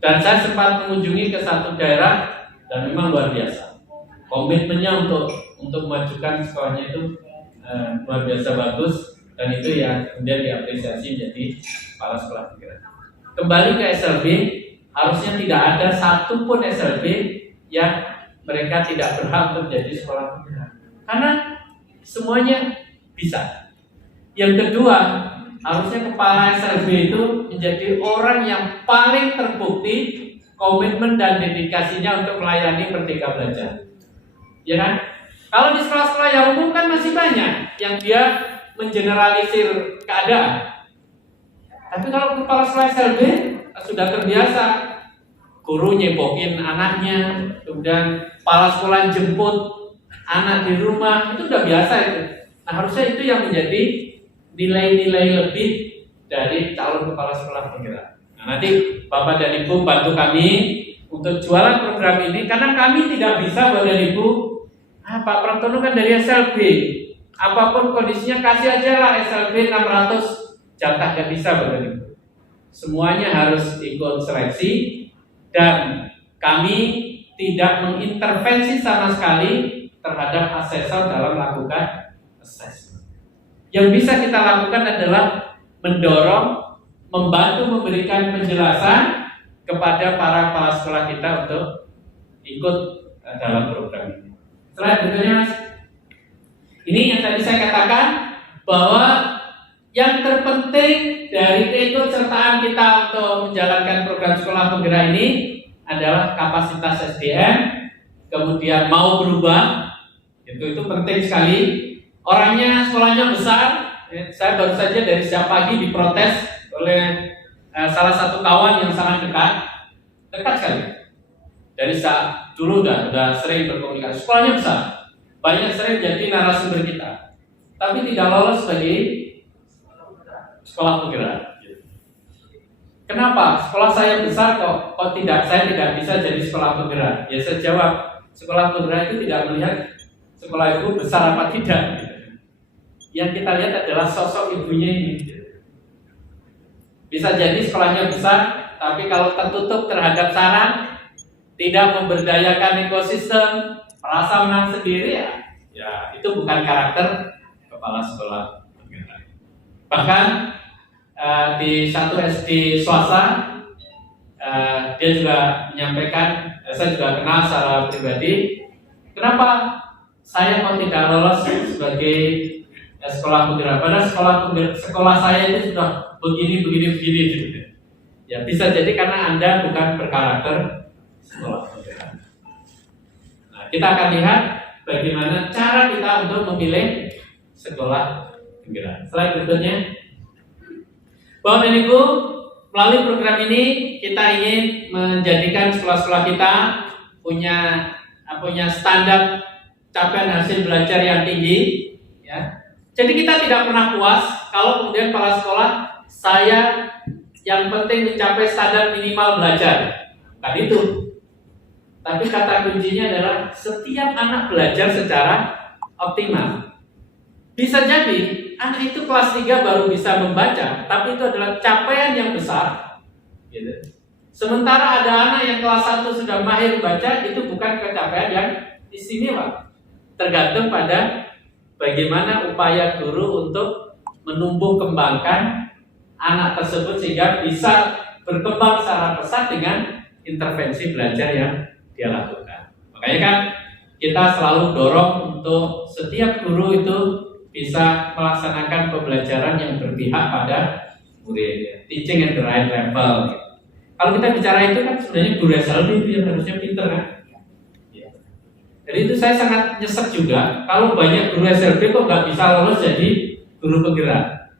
Dan saya sempat mengunjungi ke satu daerah dan memang luar biasa. Komitmennya untuk memajukan sekolahnya itu luar biasa bagus, dan itu yang kemudian diapresiasi menjadi kepala sekolah penggerak. Kembali ke SLB, harusnya tidak ada satupun SLB yang mereka tidak berhak untuk menjadi sekolah penggerak, karena semuanya bisa. Yang kedua, harusnya kepala SLB itu menjadi orang yang paling terbukti komitmen dan dedikasinya untuk melayani Merdeka Belajar. Ya kan? Kalau di sekolah-sekolah yang umum kan masih banyak yang dia mengeneralisir keadaan. Tapi kalau kepala sekolah SLB sudah terbiasa, guru nyebokin anaknya, kemudian kepala sekolah jemput anak di rumah, itu udah biasa itu. Nah, harusnya itu yang menjadi nilai-nilai lebih dari calon kepala sekolah penggerak. Nah, nanti Bapak dan Ibu bantu kami untuk jualan program ini, karena kami tidak bisa Bapak dan Ibu, Pak Pratono kan dari SLB, apapun kondisinya kasih aja lah SLB 600 jatah, gak bisa Bapak dan Ibu. Semuanya harus ikut seleksi dan kami tidak mengintervensi sama sekali terhadap asesor dalam melakukan assessment. Yang bisa kita lakukan adalah mendorong, membantu memberikan penjelasan kepada para kepala sekolah kita untuk ikut dalam program ini. Slide berikutnya, Mas. Ini yang tadi saya katakan bahwa yang terpenting dari keikutsertaan kita untuk menjalankan program sekolah penggerak ini adalah kapasitas SDM, kemudian mau berubah, itu penting sekali. Orangnya sekolahnya besar, saya baru saja dari siang pagi diprotes oleh salah satu kawan yang sangat dekat sekali. Dari saat dulu udah sering berkomunikasi, sekolahnya besar, banyak sering jadi narasumber kita, tapi tidak lolos sebagai sekolah penggerak. Kenapa? Sekolah saya besar kok saya tidak bisa jadi sekolah penggerak? Ya saya jawab, sekolah penggerak itu tidak melihat sekolah itu besar apa tidak. Yang kita lihat adalah sosok ibunya ini. Bisa jadi sekolahnya besar, tapi kalau tertutup terhadap saran, tidak memberdayakan ekosistem, merasa menang sendiri, ya itu bukan karakter kepala sekolah penggerak. Bahkan di satu SD swasta, dia juga menyampaikan, saya juga kenal secara pribadi, kenapa saya mau tidak lolos sebagai sekolah penggerak, padahal sekolah saya itu sudah begini. Ya bisa jadi karena Anda bukan berkarakter sekolah penggerak. Nah, kita akan lihat bagaimana cara kita untuk memilih sekolah penggerak. Slide berikutnya. Bapak dan Ibu, melalui program ini kita ingin menjadikan sekolah-sekolah kita punya standar capaian hasil belajar yang tinggi, ya. Jadi kita tidak pernah puas kalau kemudian kepala sekolah saya yang penting mencapai standar minimal belajar, bukan itu. Tapi kata kuncinya adalah setiap anak belajar secara optimal. Bisa jadi anak itu kelas 3 baru bisa membaca, tapi itu adalah capaian yang besar, gitu. Sementara ada anak yang kelas 1 sudah mahir membaca, itu bukan pencapaian yang istimewa. Tergantung pada bagaimana upaya guru untuk menumbuh kembangkan anak tersebut sehingga bisa berkembang secara pesat dengan intervensi belajar yang dia lakukan. Makanya kan kita selalu dorong untuk setiap guru itu bisa melaksanakan pembelajaran yang berpihak pada murid, teaching at the right level. Kalau kita bicara itu kan sebenarnya guru SLB itu yang harusnya pinter kan. Jadi itu saya sangat nyesek juga kalau banyak guru SLB kok nggak bisa lolos jadi guru penggerak.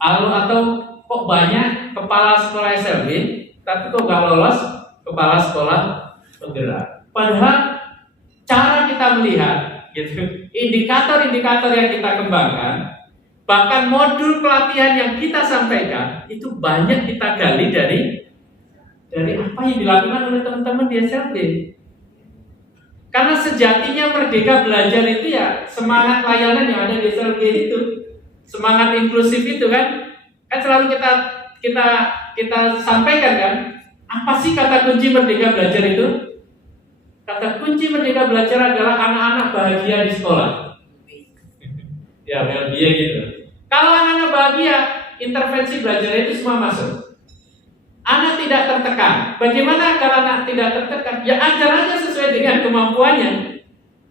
Atau kok banyak kepala sekolah SLB tapi kok nggak lolos kepala sekolah penggerak. Padahal cara kita melihat, gitu, indikator-indikator yang kita kembangkan, bahkan modul pelatihan yang kita sampaikan itu banyak kita gali dari apa yang dilakukan oleh teman-teman di SLB. Karena sejatinya Merdeka Belajar itu ya semangat layanan yang ada di SLB itu, semangat inklusif itu kan selalu kita sampaikan kan. Apa sih kata kunci Merdeka Belajar itu? Kata kunci Merdeka Belajar adalah anak-anak bahagia di sekolah. Ya, bahagia gitu. Kalau anak-anak bahagia, intervensi belajar itu semua masuk. Anak tidak tertekan. Bagaimana agar anak tidak tertekan? Ya ajar aja sesuai dengan kemampuannya.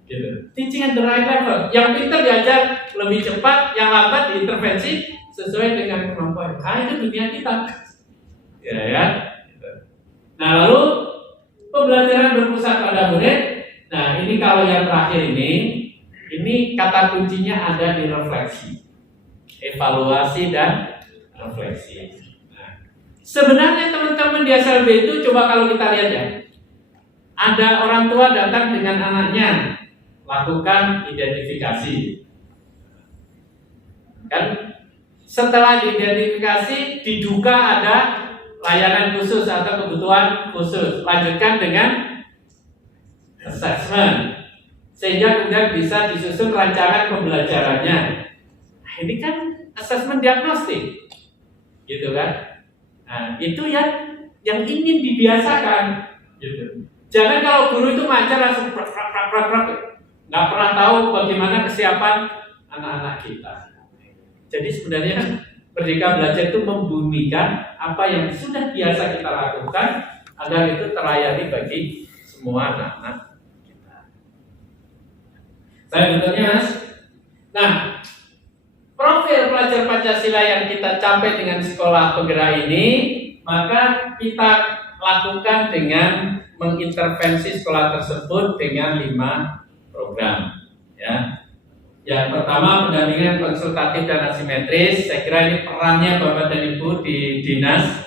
Gitu. Teaching at the right level. Yang pintar diajar lebih cepat, yang lambat diintervensi sesuai dengan kemampuan. Itu dunia kita. Ya. Gitu. Nah, lalu pembelajaran berpusat pada murid. Nah, ini kalau yang terakhir ini kata kuncinya ada di refleksi, evaluasi dan refleksi. Nah, sebenarnya teman-teman di SLB itu coba kalau kita lihat ya, ada orang tua datang dengan anaknya, lakukan identifikasi. Kan setelah diidentifikasi diduga ada layanan khusus atau kebutuhan khusus. Lanjutkan dengan assessment, sehingga kemudian bisa disusun rancangan pembelajarannya. Nah, ini kan assessment diagnostik, gitu kan? Nah, itu yang ingin dibiasakan, gitu. Jangan kalau guru itu ngajar langsung prak, nggak pernah tahu bagaimana kesiapan anak-anak kita. Jadi sebenarnya Merdeka Belajar itu membumikan apa yang sudah biasa kita lakukan agar itu terlayani bagi semua anak-anak kita. Saya betulnya, Mas. Nah, profil pelajar Pancasila yang kita capai dengan sekolah penggerak ini, maka kita lakukan dengan mengintervensi sekolah tersebut dengan 5 program. Ya. Yang pertama, pendampingan konsultatif dan asimetris. Saya kira ini perannya Bapak dan Ibu di dinas,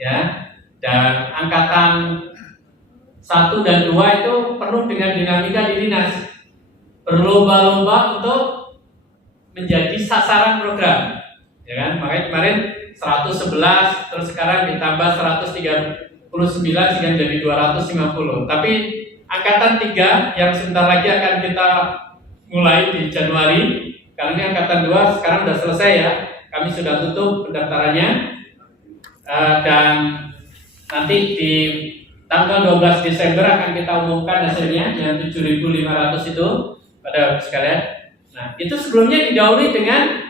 ya. Dan angkatan 1 dan 2 itu penuh dengan dinamika di dinas, berlomba-lomba untuk menjadi sasaran program, ya kan? Makanya kemarin 111, terus sekarang ditambah 139 sehingga jadi 250. Tapi angkatan 3 yang sebentar lagi akan kita mulai di Januari, karena ini angkatan 2 sekarang sudah selesai ya, kami sudah tutup pendaftarannya, dan nanti di tanggal 12 Desember akan kita umumkan hasilnya yang 7.500 itu pada sekalian. Nah, itu sebelumnya didahului dengan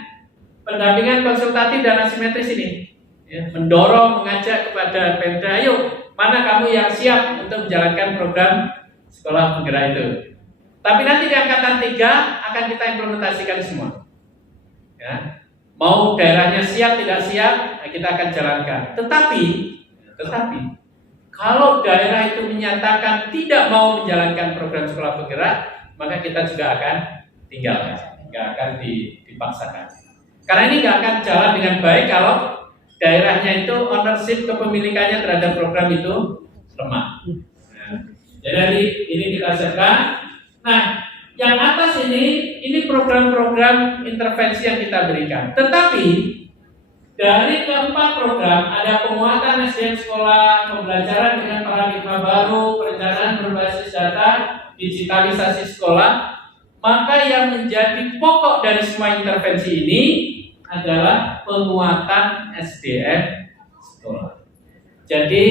pendampingan konsultatif dan asimetris ini, ya, mendorong, mengajak kepada Pemda, ayo mana kamu yang siap untuk menjalankan program sekolah penggerak itu. Tapi nanti di angkatan 3 akan kita implementasikan semua. Ya. Mau daerahnya siap tidak siap, kita akan jalankan. Tetapi kalau daerah itu menyatakan tidak mau menjalankan program sekolah penggerak, maka kita juga akan tinggalkan, nggak akan dipaksakan. Karena ini nggak akan jalan dengan baik kalau daerahnya itu ownership kepemilikannya terhadap program itu lemah. Nah, jadi ini kita siapkan. Nah, yang atas ini program-program intervensi yang kita berikan. Tetapi dari keempat program ada penguatan SDM sekolah, pembelajaran dengan paradigma baru, perencanaan berbasis data, digitalisasi sekolah. Maka yang menjadi pokok dari semua intervensi ini adalah penguatan SDM sekolah. Jadi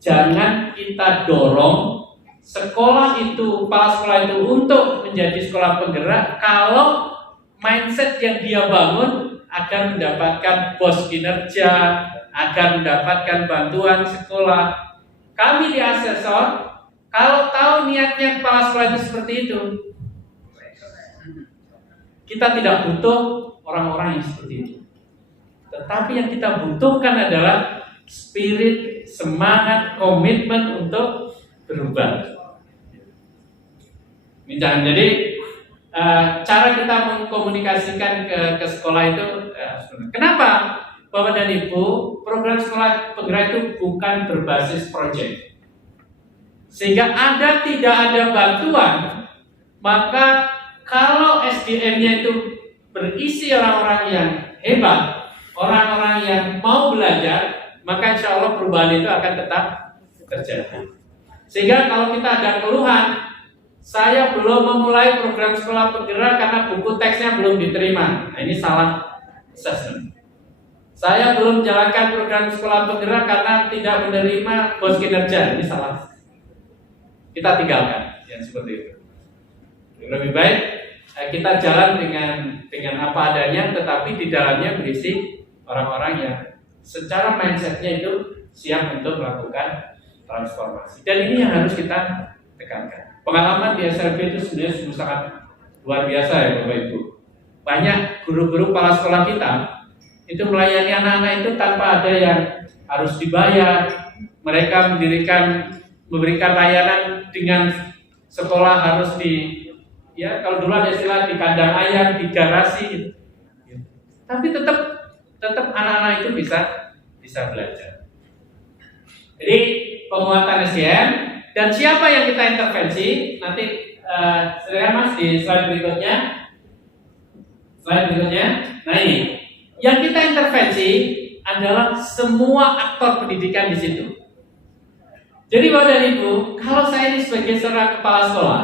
jangan kita dorong sekolah itu, kepala sekolah itu untuk menjadi sekolah penggerak kalau mindset yang dia bangun akan mendapatkan bos kinerja, akan mendapatkan bantuan sekolah. Kami di asesor, kalau tahu niatnya kepala sekolah itu seperti itu, kita tidak butuh orang-orang yang seperti itu. Tetapi yang kita butuhkan adalah spirit, semangat, komitmen untuk berubah. Jadi cara kita mengkomunikasikan ke sekolah itu, kenapa Bapak dan Ibu program sekolah penggerak itu bukan berbasis proyek, sehingga tidak ada bantuan, maka kalau SDM-nya itu berisi orang-orang yang hebat, orang-orang yang mau belajar, maka insya Allah perubahan itu akan tetap terjadi. Sehingga kalau kita ada keluhan, saya belum memulai program sekolah penggerak karena buku teksnya belum diterima. Nah, ini salah assessment. Saya belum menjalankan program sekolah penggerak karena tidak menerima bos kinerja. Ini salah. Kita tinggalkan yang seperti itu. Lebih baik kita jalan dengan apa adanya, tetapi di dalamnya berisi orang-orang yang secara mindsetnya itu siap untuk melakukan transformasi. Dan ini yang harus kita tekankan. Pengalaman di SLB itu sebenarnya sangat luar biasa ya Bapak Ibu. Banyak guru-guru kepala sekolah kita itu melayani anak-anak itu tanpa ada yang harus dibayar. Mereka memberikan layanan dengan sekolah harus kalau dulu ada istilah di kandang ayam, di garasi gitu. Tapi tetap anak-anak itu bisa belajar. Jadi penguatan SDM. Dan siapa yang kita intervensi? Nanti silakan Mas di slide berikutnya. Nah ini, yang kita intervensi adalah semua aktor pendidikan di situ. Jadi Bapak dan Ibu, kalau saya ini sebagai seorang kepala sekolah,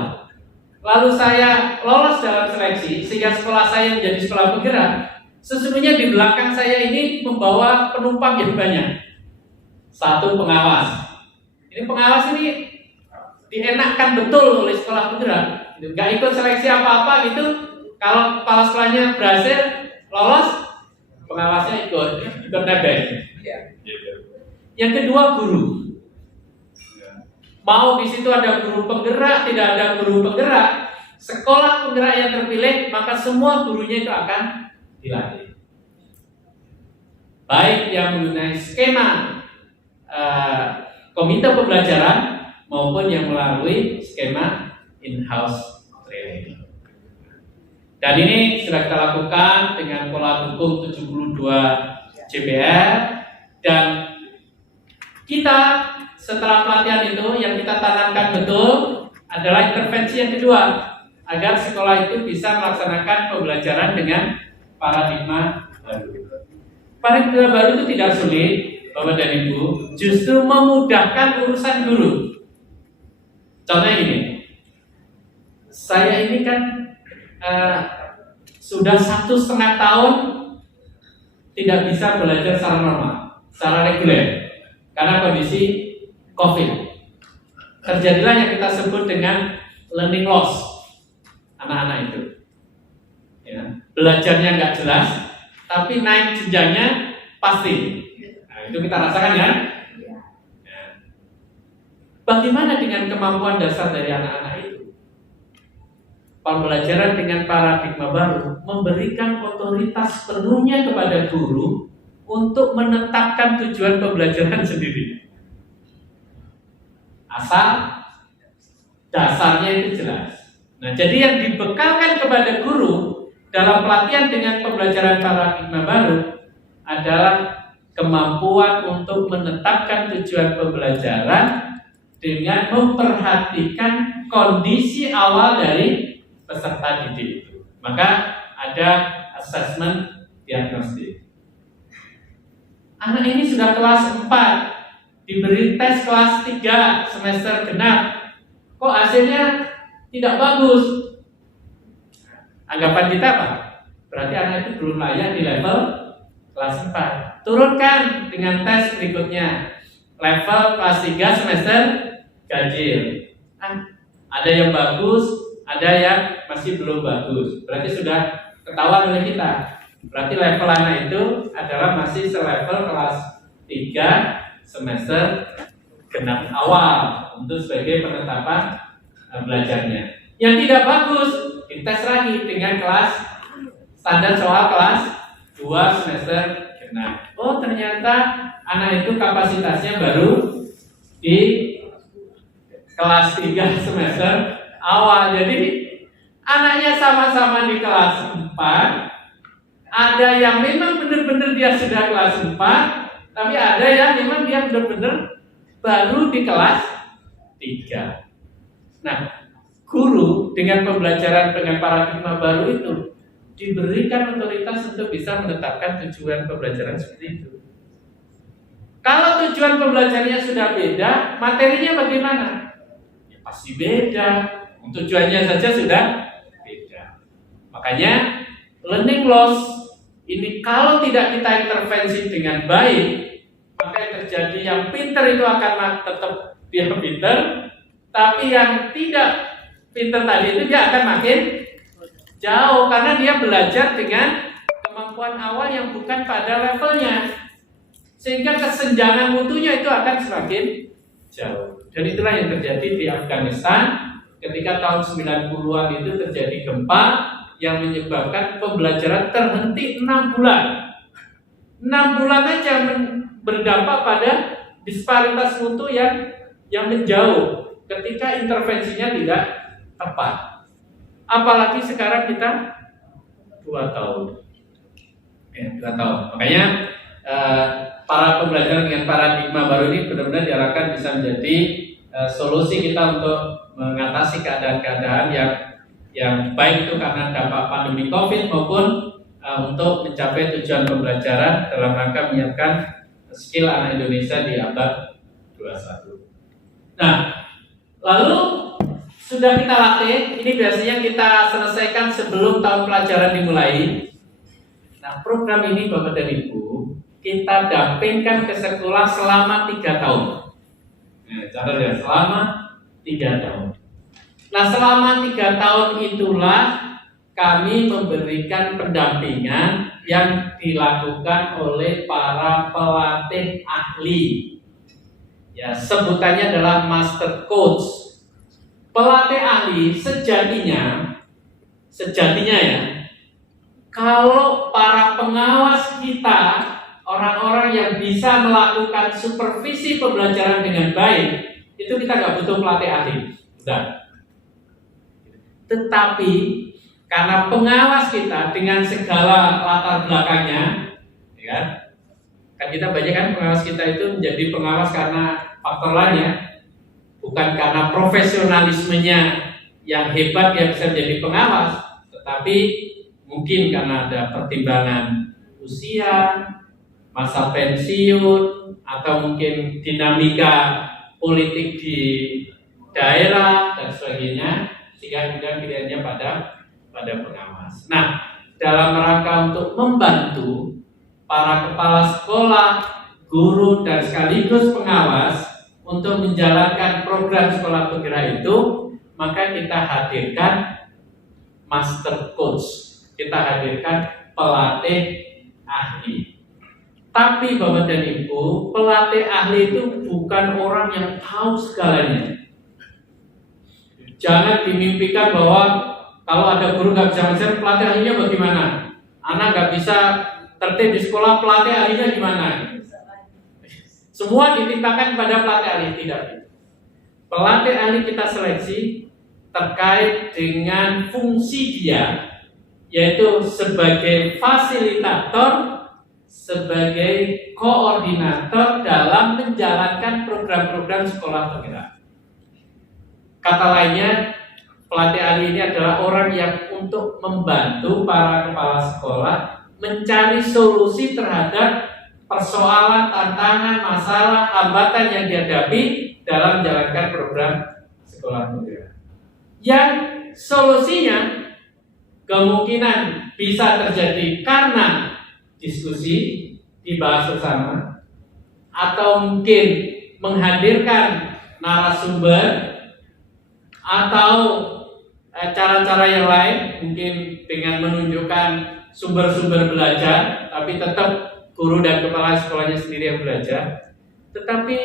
lalu saya lolos dalam seleksi sehingga sekolah saya menjadi sekolah penggerak, sesungguhnya di belakang saya ini membawa penumpang yang banyak. Satu, pengawas. Ini pengawas ini dienakkan betul oleh sekolah penggerak. Nggak ikut seleksi apa-apa gitu. Kalau kepala sekolahnya berhasil lolos, pengawasnya ikut nebeng. Yang kedua, guru. Mau di situ ada guru penggerak, tidak ada guru penggerak, sekolah penggerak yang terpilih, maka semua gurunya itu akan dilatih. Baik yang mengenai skema komite pembelajaran maupun yang melalui skema in-house training. Dan ini sudah kita lakukan dengan pola dukung 72 JBR, dan kita setelah pelatihan itu yang kita tanamkan betul adalah intervensi yang kedua agar sekolah itu bisa melaksanakan pembelajaran dengan paradigma baru. Paradigma baru itu tidak sulit, Bapak dan Ibu, justru memudahkan urusan guru. Contohnya ini, saya ini kan sudah 1,5 tahun tidak bisa belajar secara normal, secara reguler, karena kondisi COVID. Terjadilah yang kita sebut dengan learning loss anak-anak itu. Ya, belajarnya nggak jelas, tapi naik jenjangnya pasti. Nah, itu kita rasakan kan? Ya. Bagaimana dengan kemampuan dasar dari anak-anak itu? Pembelajaran dengan paradigma baru memberikan otoritas penuhnya kepada guru untuk menetapkan tujuan pembelajaran sendiri. Asal dasarnya itu jelas. Nah, jadi yang dibekalkan kepada guru dalam pelatihan dengan pembelajaran paradigma baru adalah kemampuan untuk menetapkan tujuan pembelajaran dengan memperhatikan kondisi awal dari peserta didik itu. Maka ada assessment diagnostik. Anak ini sudah kelas 4, diberi tes kelas 3 semester genap, kok hasilnya tidak bagus. Anggapan kita apa? Berarti anak itu belum layak di level kelas 4. Turunkan dengan tes berikutnya, level kelas 3 semester ganjil. Ada yang bagus, ada yang masih belum bagus. Berarti sudah ketahuan oleh kita. Berarti level anak itu adalah masih selevel kelas 3 semester genap awal untuk sebagai penetapan belajarnya. Yang tidak bagus dites lagi dengan kelas standar soal kelas 2 semester genap. Oh, ternyata anak itu kapasitasnya baru di kelas 3 semester awal. Jadi anaknya sama-sama di kelas 4. Ada yang memang benar-benar dia sudah kelas 4, tapi ada yang memang dia benar-benar baru di kelas 3. Nah, guru dengan pembelajaran dengan paradigma baru itu diberikan otoritas untuk bisa menetapkan tujuan pembelajaran seperti itu. Kalau tujuan pembelajarannya sudah beda, materinya bagaimana? Ya pasti beda. Tujuannya saja sudah beda. Makanya learning loss ini kalau tidak kita intervensi dengan baik, maka yang terjadi yang pintar itu akan tetap dia pintar, tapi yang tidak pintar tadi itu dia akan makin jauh karena dia belajar dengan kemampuan awal yang bukan pada levelnya, sehingga kesenjangan mutunya itu akan semakin jauh. Dan itulah yang terjadi di Afghanistan ketika tahun 90-an itu terjadi gempa yang menyebabkan pembelajaran terhenti 6 bulan. 6 bulan aja berdampak pada disparitas mutu yang menjauh ketika intervensinya tidak tepat. Apalagi sekarang kita 2 tahun. 2 tahun. Makanya para pembelajaran dengan paradigma baru ini benar-benar diharapkan bisa menjadi solusi kita untuk mengatasi keadaan-keadaan yang baik itu karena dampak pandemi COVID maupun untuk mencapai tujuan pembelajaran dalam rangka menyiapkan skill anak Indonesia di abad 21. Nah, lalu sudah kita latih, ini biasanya kita selesaikan sebelum tahun pelajaran dimulai. Nah, program ini Bapak dan Ibu, kita dampingkan ke sekolah selama 3 tahun. Nah, catat ya, selama 3 tahun. Nah, selama 3 tahun itulah kami memberikan pendampingan yang dilakukan oleh para pelatih ahli. Ya, sebutannya adalah master coach. Pelatih ahli sejatinya ya, kalau para pengawas kita, orang-orang yang bisa melakukan supervisi pembelajaran dengan baik, itu kita nggak butuh pelatih ahli. Udah. Tetapi karena pengawas kita dengan segala latar belakangnya, ya kan kita banyak kan pengawas kita itu menjadi pengawas karena faktor lainnya, bukan karena profesionalismenya yang hebat dia bisa menjadi pengawas, tetapi mungkin karena ada pertimbangan usia, masa pensiun, atau mungkin dinamika politik di daerah dan sebagainya, sehingga kemudian pilihannya pada pengawas. Nah, dalam rangka untuk membantu para kepala sekolah, guru, dan sekaligus pengawas untuk menjalankan program sekolah penggerak itu, maka kita hadirkan master coach, kita hadirkan pelatih ahli. Tapi Bapak dan Ibu, pelatih ahli itu bukan orang yang tahu segalanya. Jangan dimimpikan bahwa kalau ada guru nggak bisa ngajar, pelatih ahlinya bagaimana? Anak nggak bisa tertib di sekolah, pelatih ahlinya gimana? Semua ditimpakan pada pelatih ahli, tidak. Pelatih ahli kita seleksi terkait dengan fungsi dia, yaitu sebagai fasilitator, sebagai koordinator dalam menjalankan program-program sekolah penggerak. Kata lainnya, pelatih ahli ini adalah orang yang untuk membantu para kepala sekolah mencari solusi terhadap persoalan, tantangan, masalah, hambatan yang dihadapi dalam menjalankan program sekolah penggerak. Yang solusinya kemungkinan bisa terjadi karena diskusi, dibahas bersama, atau mungkin menghadirkan narasumber, atau cara-cara yang lain, mungkin dengan menunjukkan sumber-sumber belajar, tapi tetap guru dan kepala sekolahnya sendiri yang belajar. Tetapi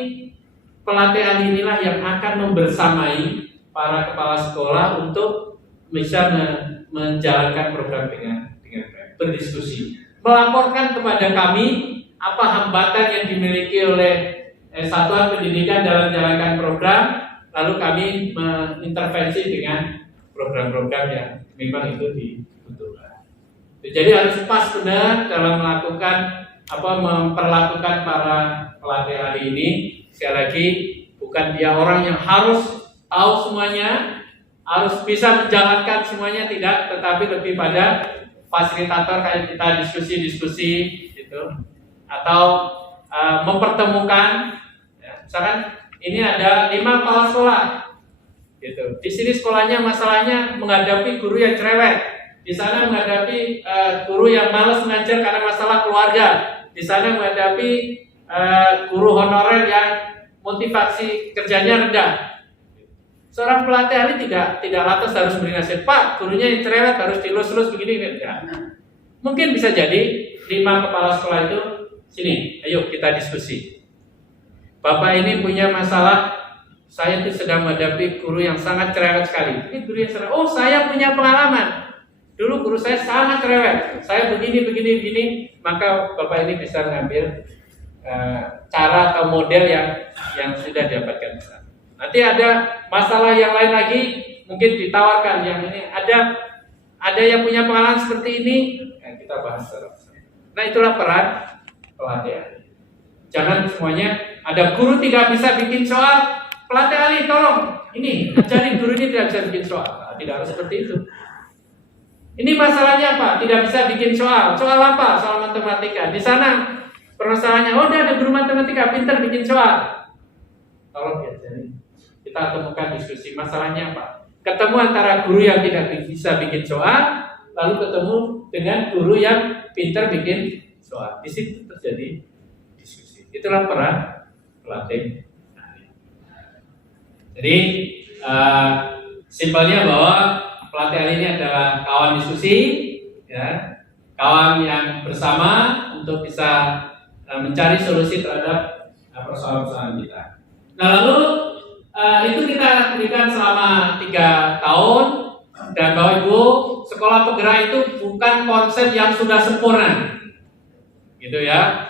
pelatih ahli inilah yang akan membersamai para kepala sekolah untuk bisa menjalankan program dengan baik, berdiskusi, melaporkan kepada kami apa hambatan yang dimiliki oleh satuan pendidikan dalam menjalankan program, lalu kami mengintervensi dengan program-program yang memang itu dibutuhkan. Jadi harus pas benar dalam memperlakukan para pelatih hari ini. Sekali lagi, bukan dia orang yang harus tahu semuanya, harus bisa menjalankan semuanya, tidak, tetapi lebih pada fasilitator kayak kita diskusi-diskusi gitu, atau mempertemukan. Ya, misalkan ini ada 5 kepala sekolah, gitu. Di sini sekolahnya masalahnya menghadapi guru yang cerewet, di sana menghadapi guru yang malas mengajar karena masalah keluarga, di sana menghadapi guru honorer yang motivasi kerjanya rendah. Seorang pelatih ahli tidak lantas harus beri nasihat, Pak, gurunya yang cerewet harus dilus-lus begini, enggak. Mungkin bisa jadi 5 kepala sekolah itu, sini, ayo kita diskusi. Bapak ini punya masalah, saya itu sedang menghadapi guru yang sangat cerewet sekali. Ini guru yang cerewet, oh saya punya pengalaman. Dulu guru saya sangat cerewet, saya begini, maka Bapak ini bisa mengambil cara atau model yang sudah didapatkan. Nanti ada masalah yang lain lagi, mungkin ditawarkan yang ini. Ada yang punya pengalaman seperti ini, kita bahas terus. Nah, itulah peran pelatih. Jangan semuanya ada guru tidak bisa bikin soal, pelatih ahli tolong ini ajarin guru ini tidak bisa bikin soal. Nah, tidak harus seperti itu. Ini masalahnya apa? Tidak bisa bikin soal. Soal apa? Soal matematika. Di sana permasalahannya, oh udah ada guru matematika pintar bikin soal. Tolong diajari. Kita temukan diskusi. Masalahnya apa? Ketemu antara guru yang tidak bisa bikin soal, lalu ketemu dengan guru yang pintar bikin soal. Di situ terjadi diskusi. Itulah peran pelatih. Jadi simpelnya bahwa pelatihan ini adalah kawan diskusi, ya, kawan yang bersama untuk bisa mencari solusi terhadap persoalan-persoalan kita. Nah lalu itu kita berikan selama 3 tahun, dan Bapak Ibu, sekolah penggerak itu bukan konsep yang sudah sempurna, gitu ya.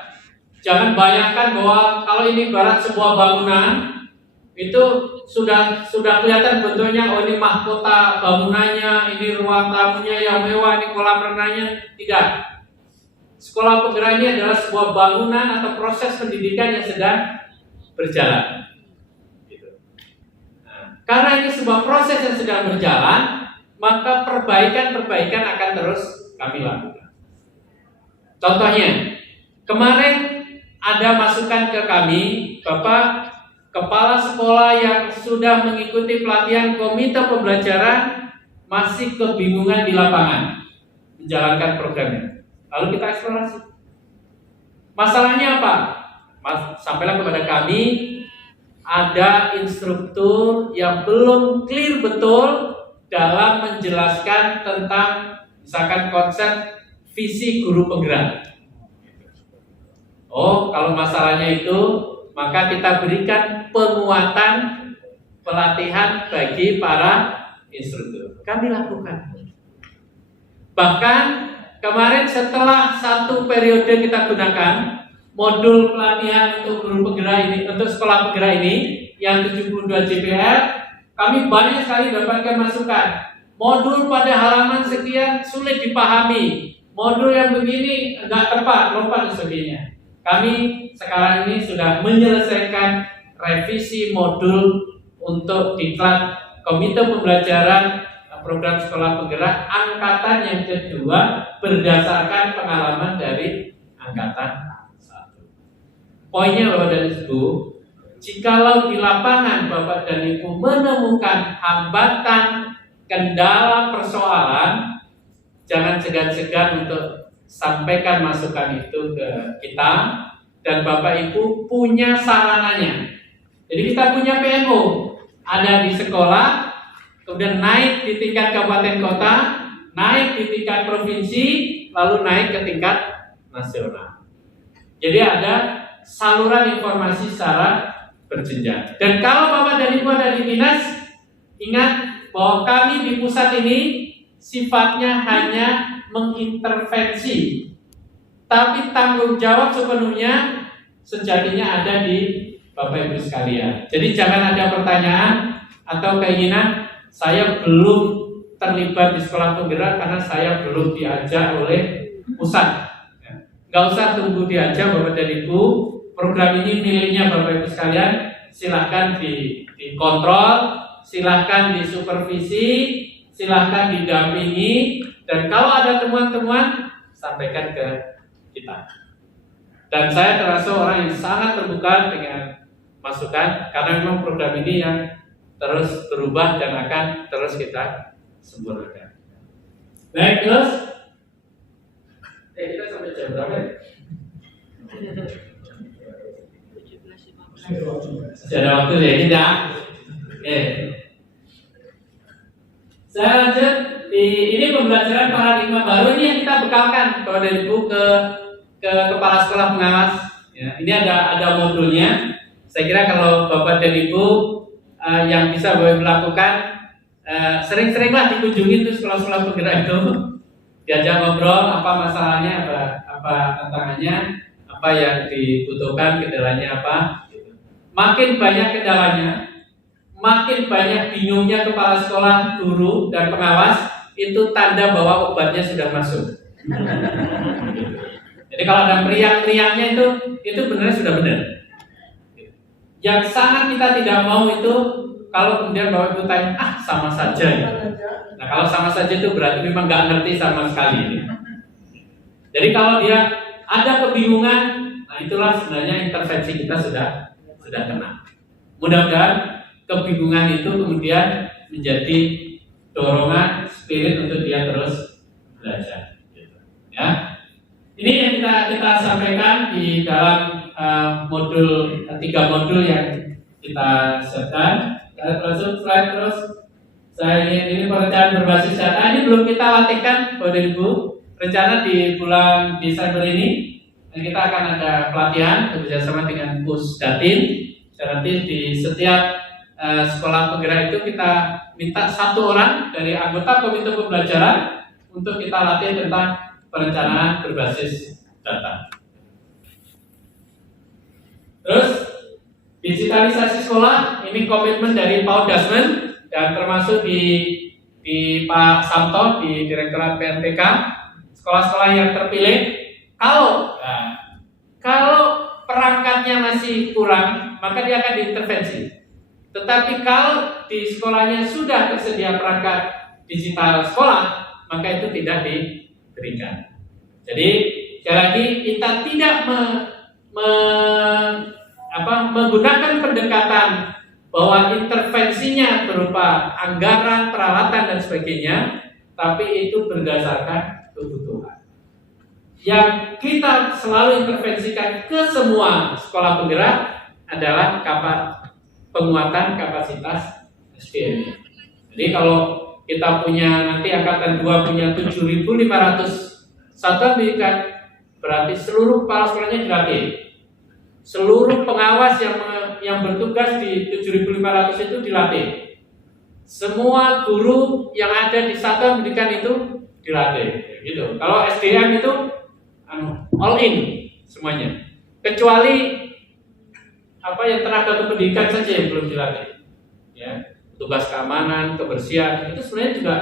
Jangan bayangkan bahwa kalau ini ibarat sebuah bangunan, itu sudah kelihatan bentuknya, oh ini mahkota bangunannya, ini ruang tamunya yang mewah, ini kolam renangnya. Tidak. Sekolah penggerak ini adalah sebuah bangunan atau proses pendidikan yang sedang berjalan. Gitu. Nah, karena ini sebuah proses yang sedang berjalan, maka perbaikan akan terus kami lakukan. Contohnya, kemarin ada masukan ke kami, Bapak kepala sekolah yang sudah mengikuti pelatihan komite pembelajaran masih kebingungan di lapangan menjalankan programnya. Lalu kita eksplorasi. Masalahnya apa? Sampailah kepada kami, ada instruktur yang belum clear betul dalam menjelaskan tentang misalkan konsep visi guru penggerak. Oh, kalau masalahnya itu, maka kita berikan penguatan pelatihan bagi para instruktur. Kami lakukan. Bahkan kemarin setelah 1 periode kita gunakan modul pelatihan untuk guru penggerak ini, untuk sekolah penggerak ini yang 72 JPR, kami banyak sekali dapatkan masukan. Modul pada halaman sekian sulit dipahami, modul yang begini enggak tepat, lupa dan sebagainya. Kami sekarang ini sudah menyelesaikan revisi modul untuk diklat komite pembelajaran program sekolah penggerak angkatan yang kedua berdasarkan pengalaman dari angkatan 1. Poinnya Bapak dan Ibu, jikalau di lapangan Bapak dan Ibu menemukan hambatan, kendala, persoalan, jangan segan-segan untuk sampaikan masukan itu ke kita, dan Bapak Ibu punya sarananya. Jadi kita punya PMO, ada di sekolah, kemudian naik di tingkat kabupaten kota, naik di tingkat provinsi, lalu naik ke tingkat nasional. Jadi ada saluran informasi secara berjenjang. Dan kalau Bapak dan Ibu ada di dinas, ingat bahwa kami di pusat ini sifatnya hanya mengintervensi, tapi tanggung jawab sepenuhnya sejatinya ada di Bapak Ibu sekalian. Jadi jangan ada pertanyaan atau keinginan, saya belum terlibat di sekolah penggerak karena saya belum diajak oleh pusat. Nggak usah tunggu diajak Bapak dan Ibu. Program ini miliknya Bapak Ibu sekalian. Silahkan dikontrol, silahkan disupervisi, silahkan didampingi, dan kalau ada temuan-temuan sampaikan ke kita. Dan saya terasa orang yang sangat terbuka dengan masukan, karena memang program ini yang terus berubah dan akan terus kita sempurnakan. Baik, terus kita sampai jam berapa ya? Ada waktu ya, tidak? Oke. Saya lanjut ini pembelajaran paradigma baru ini yang kita bekalkan kepada Ibu ke kepala sekolah pengawas. Ya, ini ada modulnya. Saya kira kalau Bapak dan Ibu yang bisa melakukan sering-seringlah dikunjungi tuh sekolah-sekolah penggerak itu, diajak ngobrol apa masalahnya, apa tantangannya, apa yang dibutuhkan, kendalanya apa. Makin banyak kendalanya, makin banyak bingungnya kepala sekolah, guru, dan pengawas, itu tanda bahwa obatnya sudah masuk. Jadi kalau ada meriang-meriangnya itu benar sudah benar. Yang sangat kita tidak mau itu kalau kemudian Bapak Ibu tanya, sama saja ya. Nah kalau sama saja itu berarti memang nggak ngerti sama sekali. Jadi kalau dia ada kebingungan, nah itulah sebenarnya intervensi kita sudah kena. Mudah-mudahan kebingungan itu kemudian menjadi dorongan spirit untuk dia terus belajar. Ya, ini yang kita sampaikan di dalam modul 3 modul yang kita siapkan. Kita langsung slide terus. Saya ingin ini perencanaan berbasis data ini belum kita latihkan, Bapak Ibu. Rencana di bulan Desember ini dan kita akan ada pelatihan bekerjasama dengan Pusdatin. Nanti di setiap sekolah penggerak itu kita minta 1 orang dari anggota komite pembelajaran untuk kita latih tentang perencanaan berbasis data. Terus digitalisasi sekolah ini komitmen dari Pak Dasmen dan termasuk di Pak Samto di Direktorat PNPK. Sekolah-sekolah yang terpilih kalau perangkatnya masih kurang maka dia akan diintervensi. Tetapi kalau di sekolahnya sudah tersedia perangkat digital sekolah maka itu tidak diberikan. Jadi sekali lagi kita tidak menggunakan pendekatan bahwa intervensinya berupa anggaran, peralatan dan sebagainya, tapi itu berdasarkan kebutuhan. Yang kita selalu intervensikan ke semua sekolah penggerak adalah penguatan kapasitas SDM. Jadi kalau kita punya nanti angkatan 2 punya 7.500 satuan pendidikan, berarti seluruh kepala sekolahnya dilatih. Seluruh pengawas yang bertugas di 7.500 itu dilatih. Semua guru yang ada di satuan pendidikan itu dilatih. Gitu. Kalau SDM itu all in semuanya. Kecuali yang tenaga kependidikan saja yang belum dilatih. Ya, tugas keamanan, kebersihan itu sebenarnya juga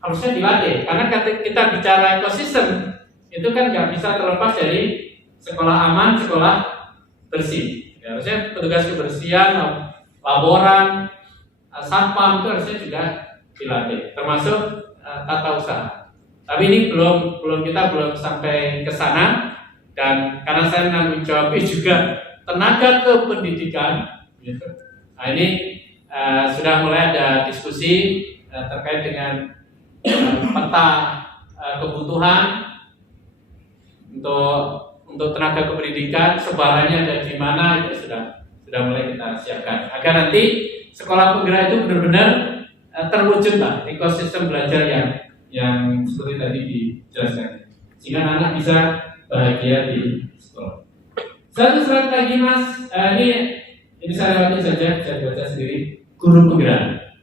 harusnya dilatih. Karena kita bicara ekosistem itu kan nggak bisa terlepas dari sekolah aman, sekolah bersih. Ya, harusnya petugas kebersihan, laboran, satpam itu harusnya juga dilatih, termasuk tata usaha. Tapi ini kita belum sampai ke sana dan karena saya menanggung jawab juga tenaga kependidikan. Gitu. Nah ini sudah mulai ada diskusi terkait dengan peta kebutuhan untuk tenaga kependidikan, sebarannya ada di mana itu sudah mulai kita siapkan agar nanti sekolah penggerak itu benar-benar terwujud lah ekosistem belajar yang seperti tadi dijelaskan sehingga anak bisa bahagia di sekolah. Satu slide lagi Mas, ini saya lewati saja, saya baca sendiri. Guru penggerak.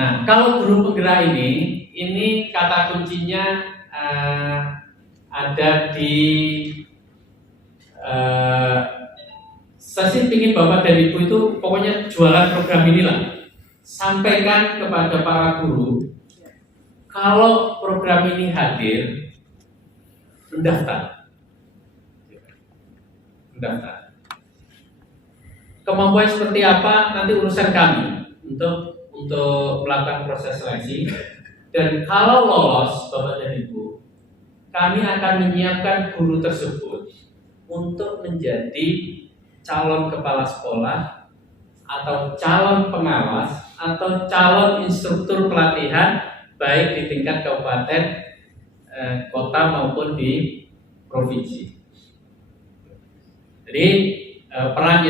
Nah, kalau guru penggerak ini kata kuncinya ada di saya sih ingin Bapak dan Ibu itu pokoknya jualan program inilah. Sampaikan kepada para guru kalau program ini hadir, mendaftar. Kemampuan seperti apa nanti urusan kami untuk melakukan proses seleksi. Dan kalau lolos Bapak dan Ibu, kami akan menyiapkan guru tersebut untuk menjadi calon kepala sekolah atau calon pengawas atau calon instruktur pelatihan baik di tingkat kabupaten, kota maupun di provinsi. Jadi peran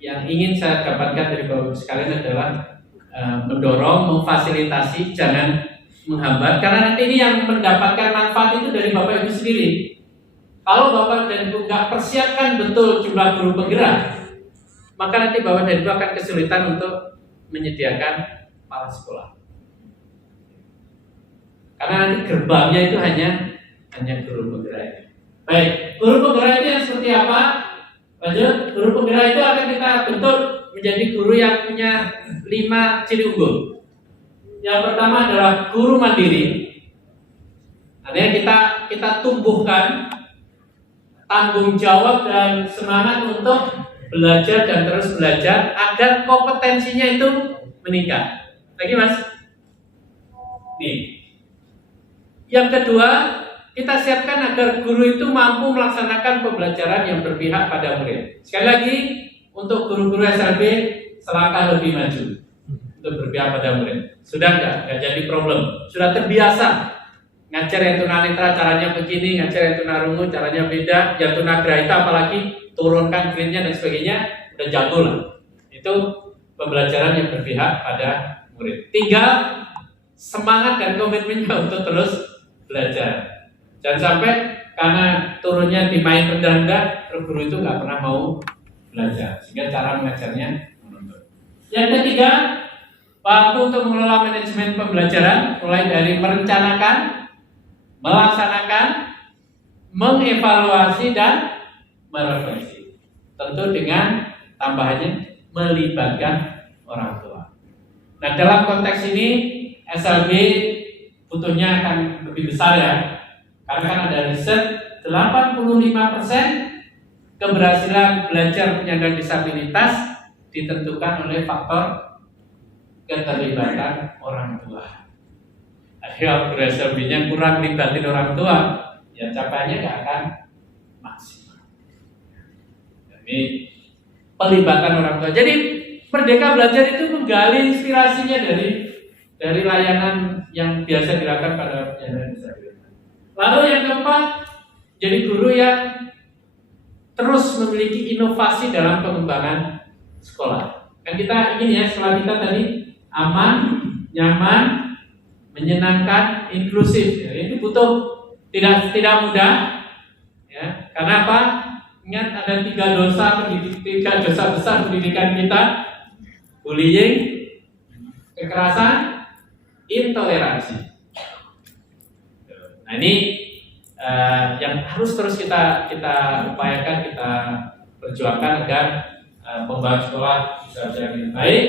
yang ingin saya dapatkan dari Bapak Ibu sekalian adalah mendorong, memfasilitasi, jangan menghambat. Karena nanti ini yang mendapatkan manfaat itu dari Bapak Ibu sendiri. Kalau Bapak dan Ibu nggak persiapkan betul jumlah guru penggerak, maka nanti Bapak dan Ibu akan kesulitan untuk menyediakan kepala sekolah. Karena nanti gerbangnya itu hanya guru penggerak. Baik, guru penggerak itu yang seperti apa? Lanjut, guru penggerak itu akan kita bentuk menjadi guru yang punya 5 ciri unggul. Yang pertama adalah guru mandiri. Artinya kita tumbuhkan tanggung jawab dan semangat untuk belajar dan terus belajar agar kompetensinya itu meningkat. Lagi Mas? Nih. Yang kedua, kita siapkan agar guru itu mampu melaksanakan pembelajaran yang berpihak pada murid. Sekali lagi, untuk guru-guru SLB selangkah lebih maju untuk berpihak pada murid. Sudah nggak jadi problem. Sudah terbiasa ngajar yang tunanetra caranya begini, ngajar yang tunarungu caranya beda, yang tunagrahita apalagi turunkan grade-nya dan sebagainya, udah jago lah. Itu pembelajaran yang berpihak pada murid. Tinggal semangat dan komitmennya untuk terus belajar. Jangan sampai karena turunnya dimain rendah-rendah, terus guru itu nggak pernah mau belajar, sehingga cara mengajarnya menurun. Yang ketiga, mampu untuk mengelola manajemen pembelajaran, mulai dari merencanakan, melaksanakan, mengevaluasi dan merefleksi. Tentu dengan tambahannya melibatkan orang tua. Nah, dalam konteks ini SLB butuhnya akan lebih besar ya. Karena kan ada riset 85% keberhasilan belajar penyandang disabilitas ditentukan oleh faktor keterlibatan orang tua. Akhirnya SLB-nya kurang libatin orang tua, ya capaiannya nggak akan maksimal. Jadi pelibatan orang tua. Jadi Merdeka Belajar itu menggali inspirasinya dari layanan yang biasa dilakukan pada penyandang disabilitas. Lalu yang keempat, jadi guru yang terus memiliki inovasi dalam pengembangan sekolah. Kan kita ingin ya sekolah kita tadi aman, nyaman, menyenangkan, inklusif. Ya, ini butuh tidak mudah. Ya, karena apa? Ingat ada tiga dosa besar pendidikan kita: bullying, kekerasan, intoleransi. Nah ini yang harus terus kita upayakan, kita perjuangkan agar pembangunan sekolah bisa berjalan baik.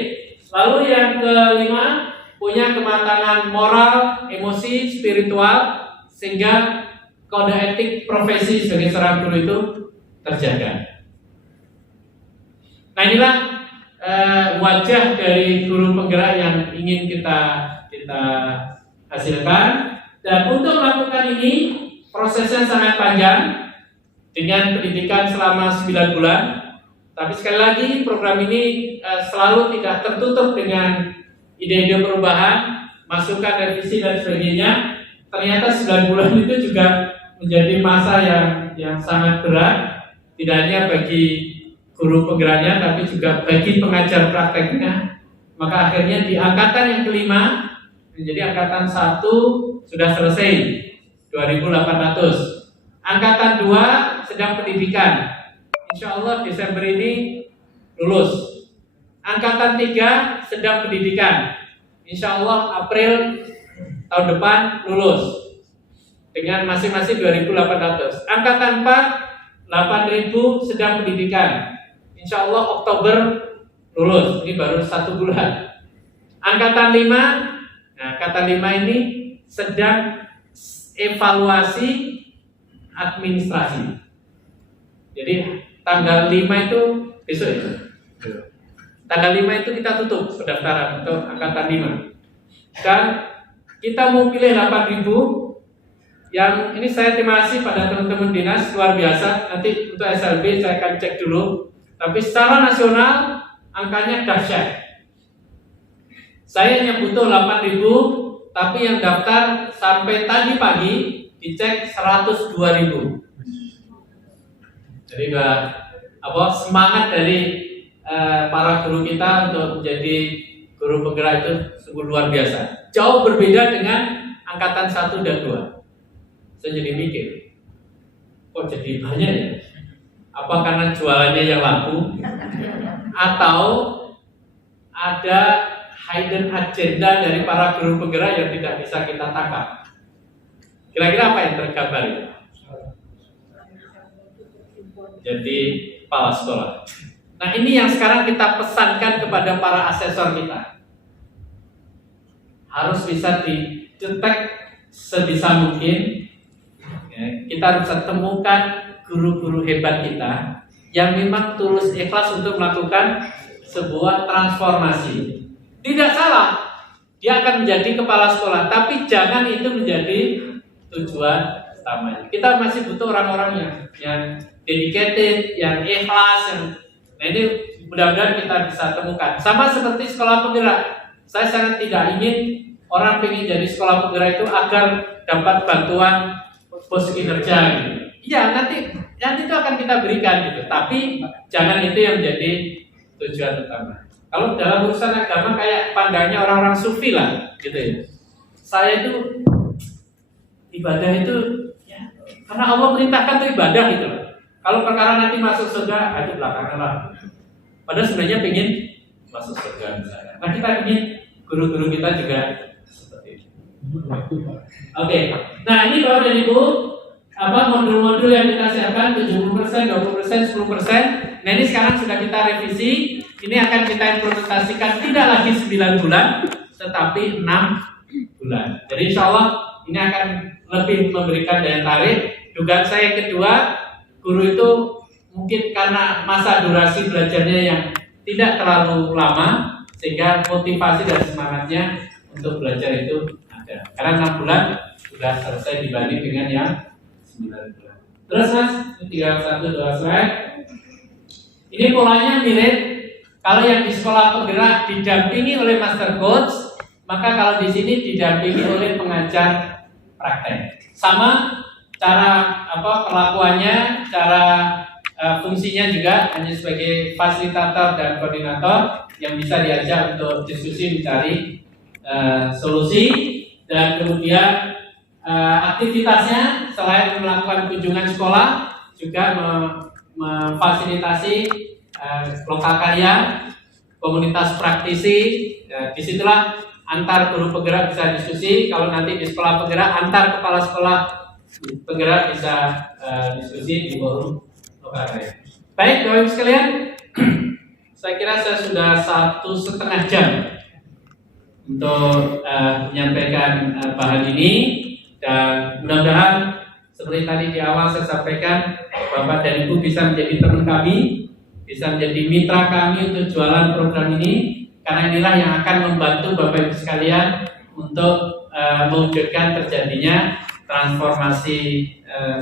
Lalu yang kelima, punya kematangan moral, emosi, spiritual, sehingga kode etik profesi sebagai seorang guru itu terjaga. Nah inilah wajah dari guru penggerak yang ingin kita hasilkan. Dan untuk melakukan ini prosesnya sangat panjang dengan pendidikan selama 9 bulan. Tapi sekali lagi program ini selalu tidak tertutup dengan ide-ide perubahan, masukan, revisi dan sebagainya. Ternyata 9 bulan itu juga menjadi masa yang sangat berat, tidak hanya bagi guru penggeraknya tapi juga bagi pengajar prakteknya. Maka akhirnya di angkatan yang kelima, menjadi angkatan 1 sudah selesai 2.800. Angkatan 2 sedang pendidikan. Insya Allah Desember ini lulus. Angkatan 3 sedang pendidikan. Insya Allah April tahun depan lulus. Dengan masing-masing 2.800. Angkatan 4 8.000 sedang pendidikan. Insya Allah Oktober lulus. Ini baru 1 bulan. Angkatan 5. Nah, angkatan 5 ini sedang evaluasi administrasi. Jadi tanggal 5 itu besok ya. Tanggal 5 itu kita tutup pendaftaran untuk angkatan 5. Dan kita mau pilih 8.000. Yang ini saya terima kasih pada teman-teman dinas luar biasa. Nanti untuk SLB saya akan cek dulu. Tapi secara nasional angkanya dahsyat. Saya hanya butuh 8.000, tapi yang daftar sampai tadi pagi dicek 102.000. Jadi semangat dari para guru kita untuk menjadi guru penggerak itu sungguh luar biasa. Jauh berbeda dengan angkatan 1 dan 2. Saya jadi mikir, kok jadi banyak ya? Apa karena jualannya yang laku? Atau ada hidden agenda dari para guru penggerak yang tidak bisa kita tangkap? Kira-kira apa yang tergambar itu? Jadi kepala sekolah. Nah ini yang sekarang kita pesankan kepada para asesor kita. Harus bisa didetek sebisa mungkin. Ya, kita harus temukan guru-guru hebat kita yang memang tulus ikhlas untuk melakukan sebuah transformasi. Tidak salah, dia akan menjadi kepala sekolah, tapi jangan itu menjadi tujuan utamanya. Kita masih butuh orang-orang yang dedicated, yang ikhlas, nah ini mudah-mudahan kita bisa temukan. Sama seperti sekolah penggerak, saya sangat tidak ingin orang pengen jadi sekolah penggerak itu agar dapat bantuan pos kinerja gitu. Iya, nanti itu akan kita berikan gitu, tapi jangan itu yang menjadi tujuan utama. Kalau dalam urusan agama kayak pandangnya orang-orang sufi lah gitu ya. Saya itu ibadah itu ya, karena Allah perintahkan itu ibadah gitu loh. Kalau perkara nanti masuk surga, itu belakangan lah. Padahal sebenarnya pengen masuk surga misalnya. Nah kita ingin guru-guru kita juga seperti itu. Oke. Nah ini Bapak dan Ibu, modul-modul yang kita siapkan 70%, 20%, 10%. Nah ini sekarang sudah kita revisi. Ini akan kita implementasikan tidak lagi 9 bulan, tetapi 6 bulan. Jadi insya Allah ini akan lebih memberikan daya tarik. Dugaan saya kedua, guru itu mungkin karena masa durasi belajarnya yang tidak terlalu lama, sehingga motivasi dan semangatnya untuk belajar itu ada. Karena 6 bulan sudah selesai dibanding dengan yang 9 bulan. Terus Mas, tinggal 1-2 slide. Ini polanya mirip. Kalau yang di sekolah penggerak didampingi oleh master coach, maka kalau di sini didampingi oleh pengajar praktek. Sama cara perlakuannya, cara fungsinya juga hanya sebagai fasilitator dan koordinator yang bisa diajak untuk diskusi mencari solusi, dan kemudian aktivitasnya selain melakukan kunjungan sekolah juga memfasilitasi lokal karya, komunitas praktisi. Disitulah antar guru penggerak bisa diskusi. Kalau nanti di sekolah penggerak, antar kepala sekolah penggerak bisa diskusi di forum lokal karya. Baik, Bapak Ibu sekalian, saya kira saya sudah 1,5 jam untuk menyampaikan bahan ini, dan mudah-mudahan seperti tadi di awal saya sampaikan, Bapak dan Ibu bisa menjadi teman kami, bisa menjadi mitra kami untuk jualan program ini, karena inilah yang akan membantu Bapak Ibu sekalian untuk mewujudkan terjadinya transformasi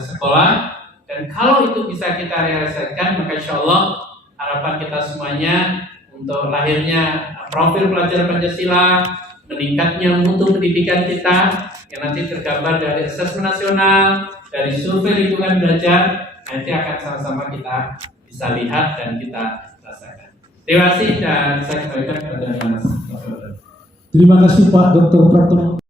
sekolah. Dan kalau itu bisa kita realisasikan, maka insya Allah harapan kita semuanya untuk lahirnya profil pelajar Pancasila, meningkatnya mutu pendidikan kita yang nanti tergambar dari asesmen nasional, dari survei lingkungan belajar, nanti akan sama-sama kita bisa lihat dan kita rasakan. Terima kasih, dan saya kembalikan kepada Mas. Terima kasih Pak Dr. Pratama.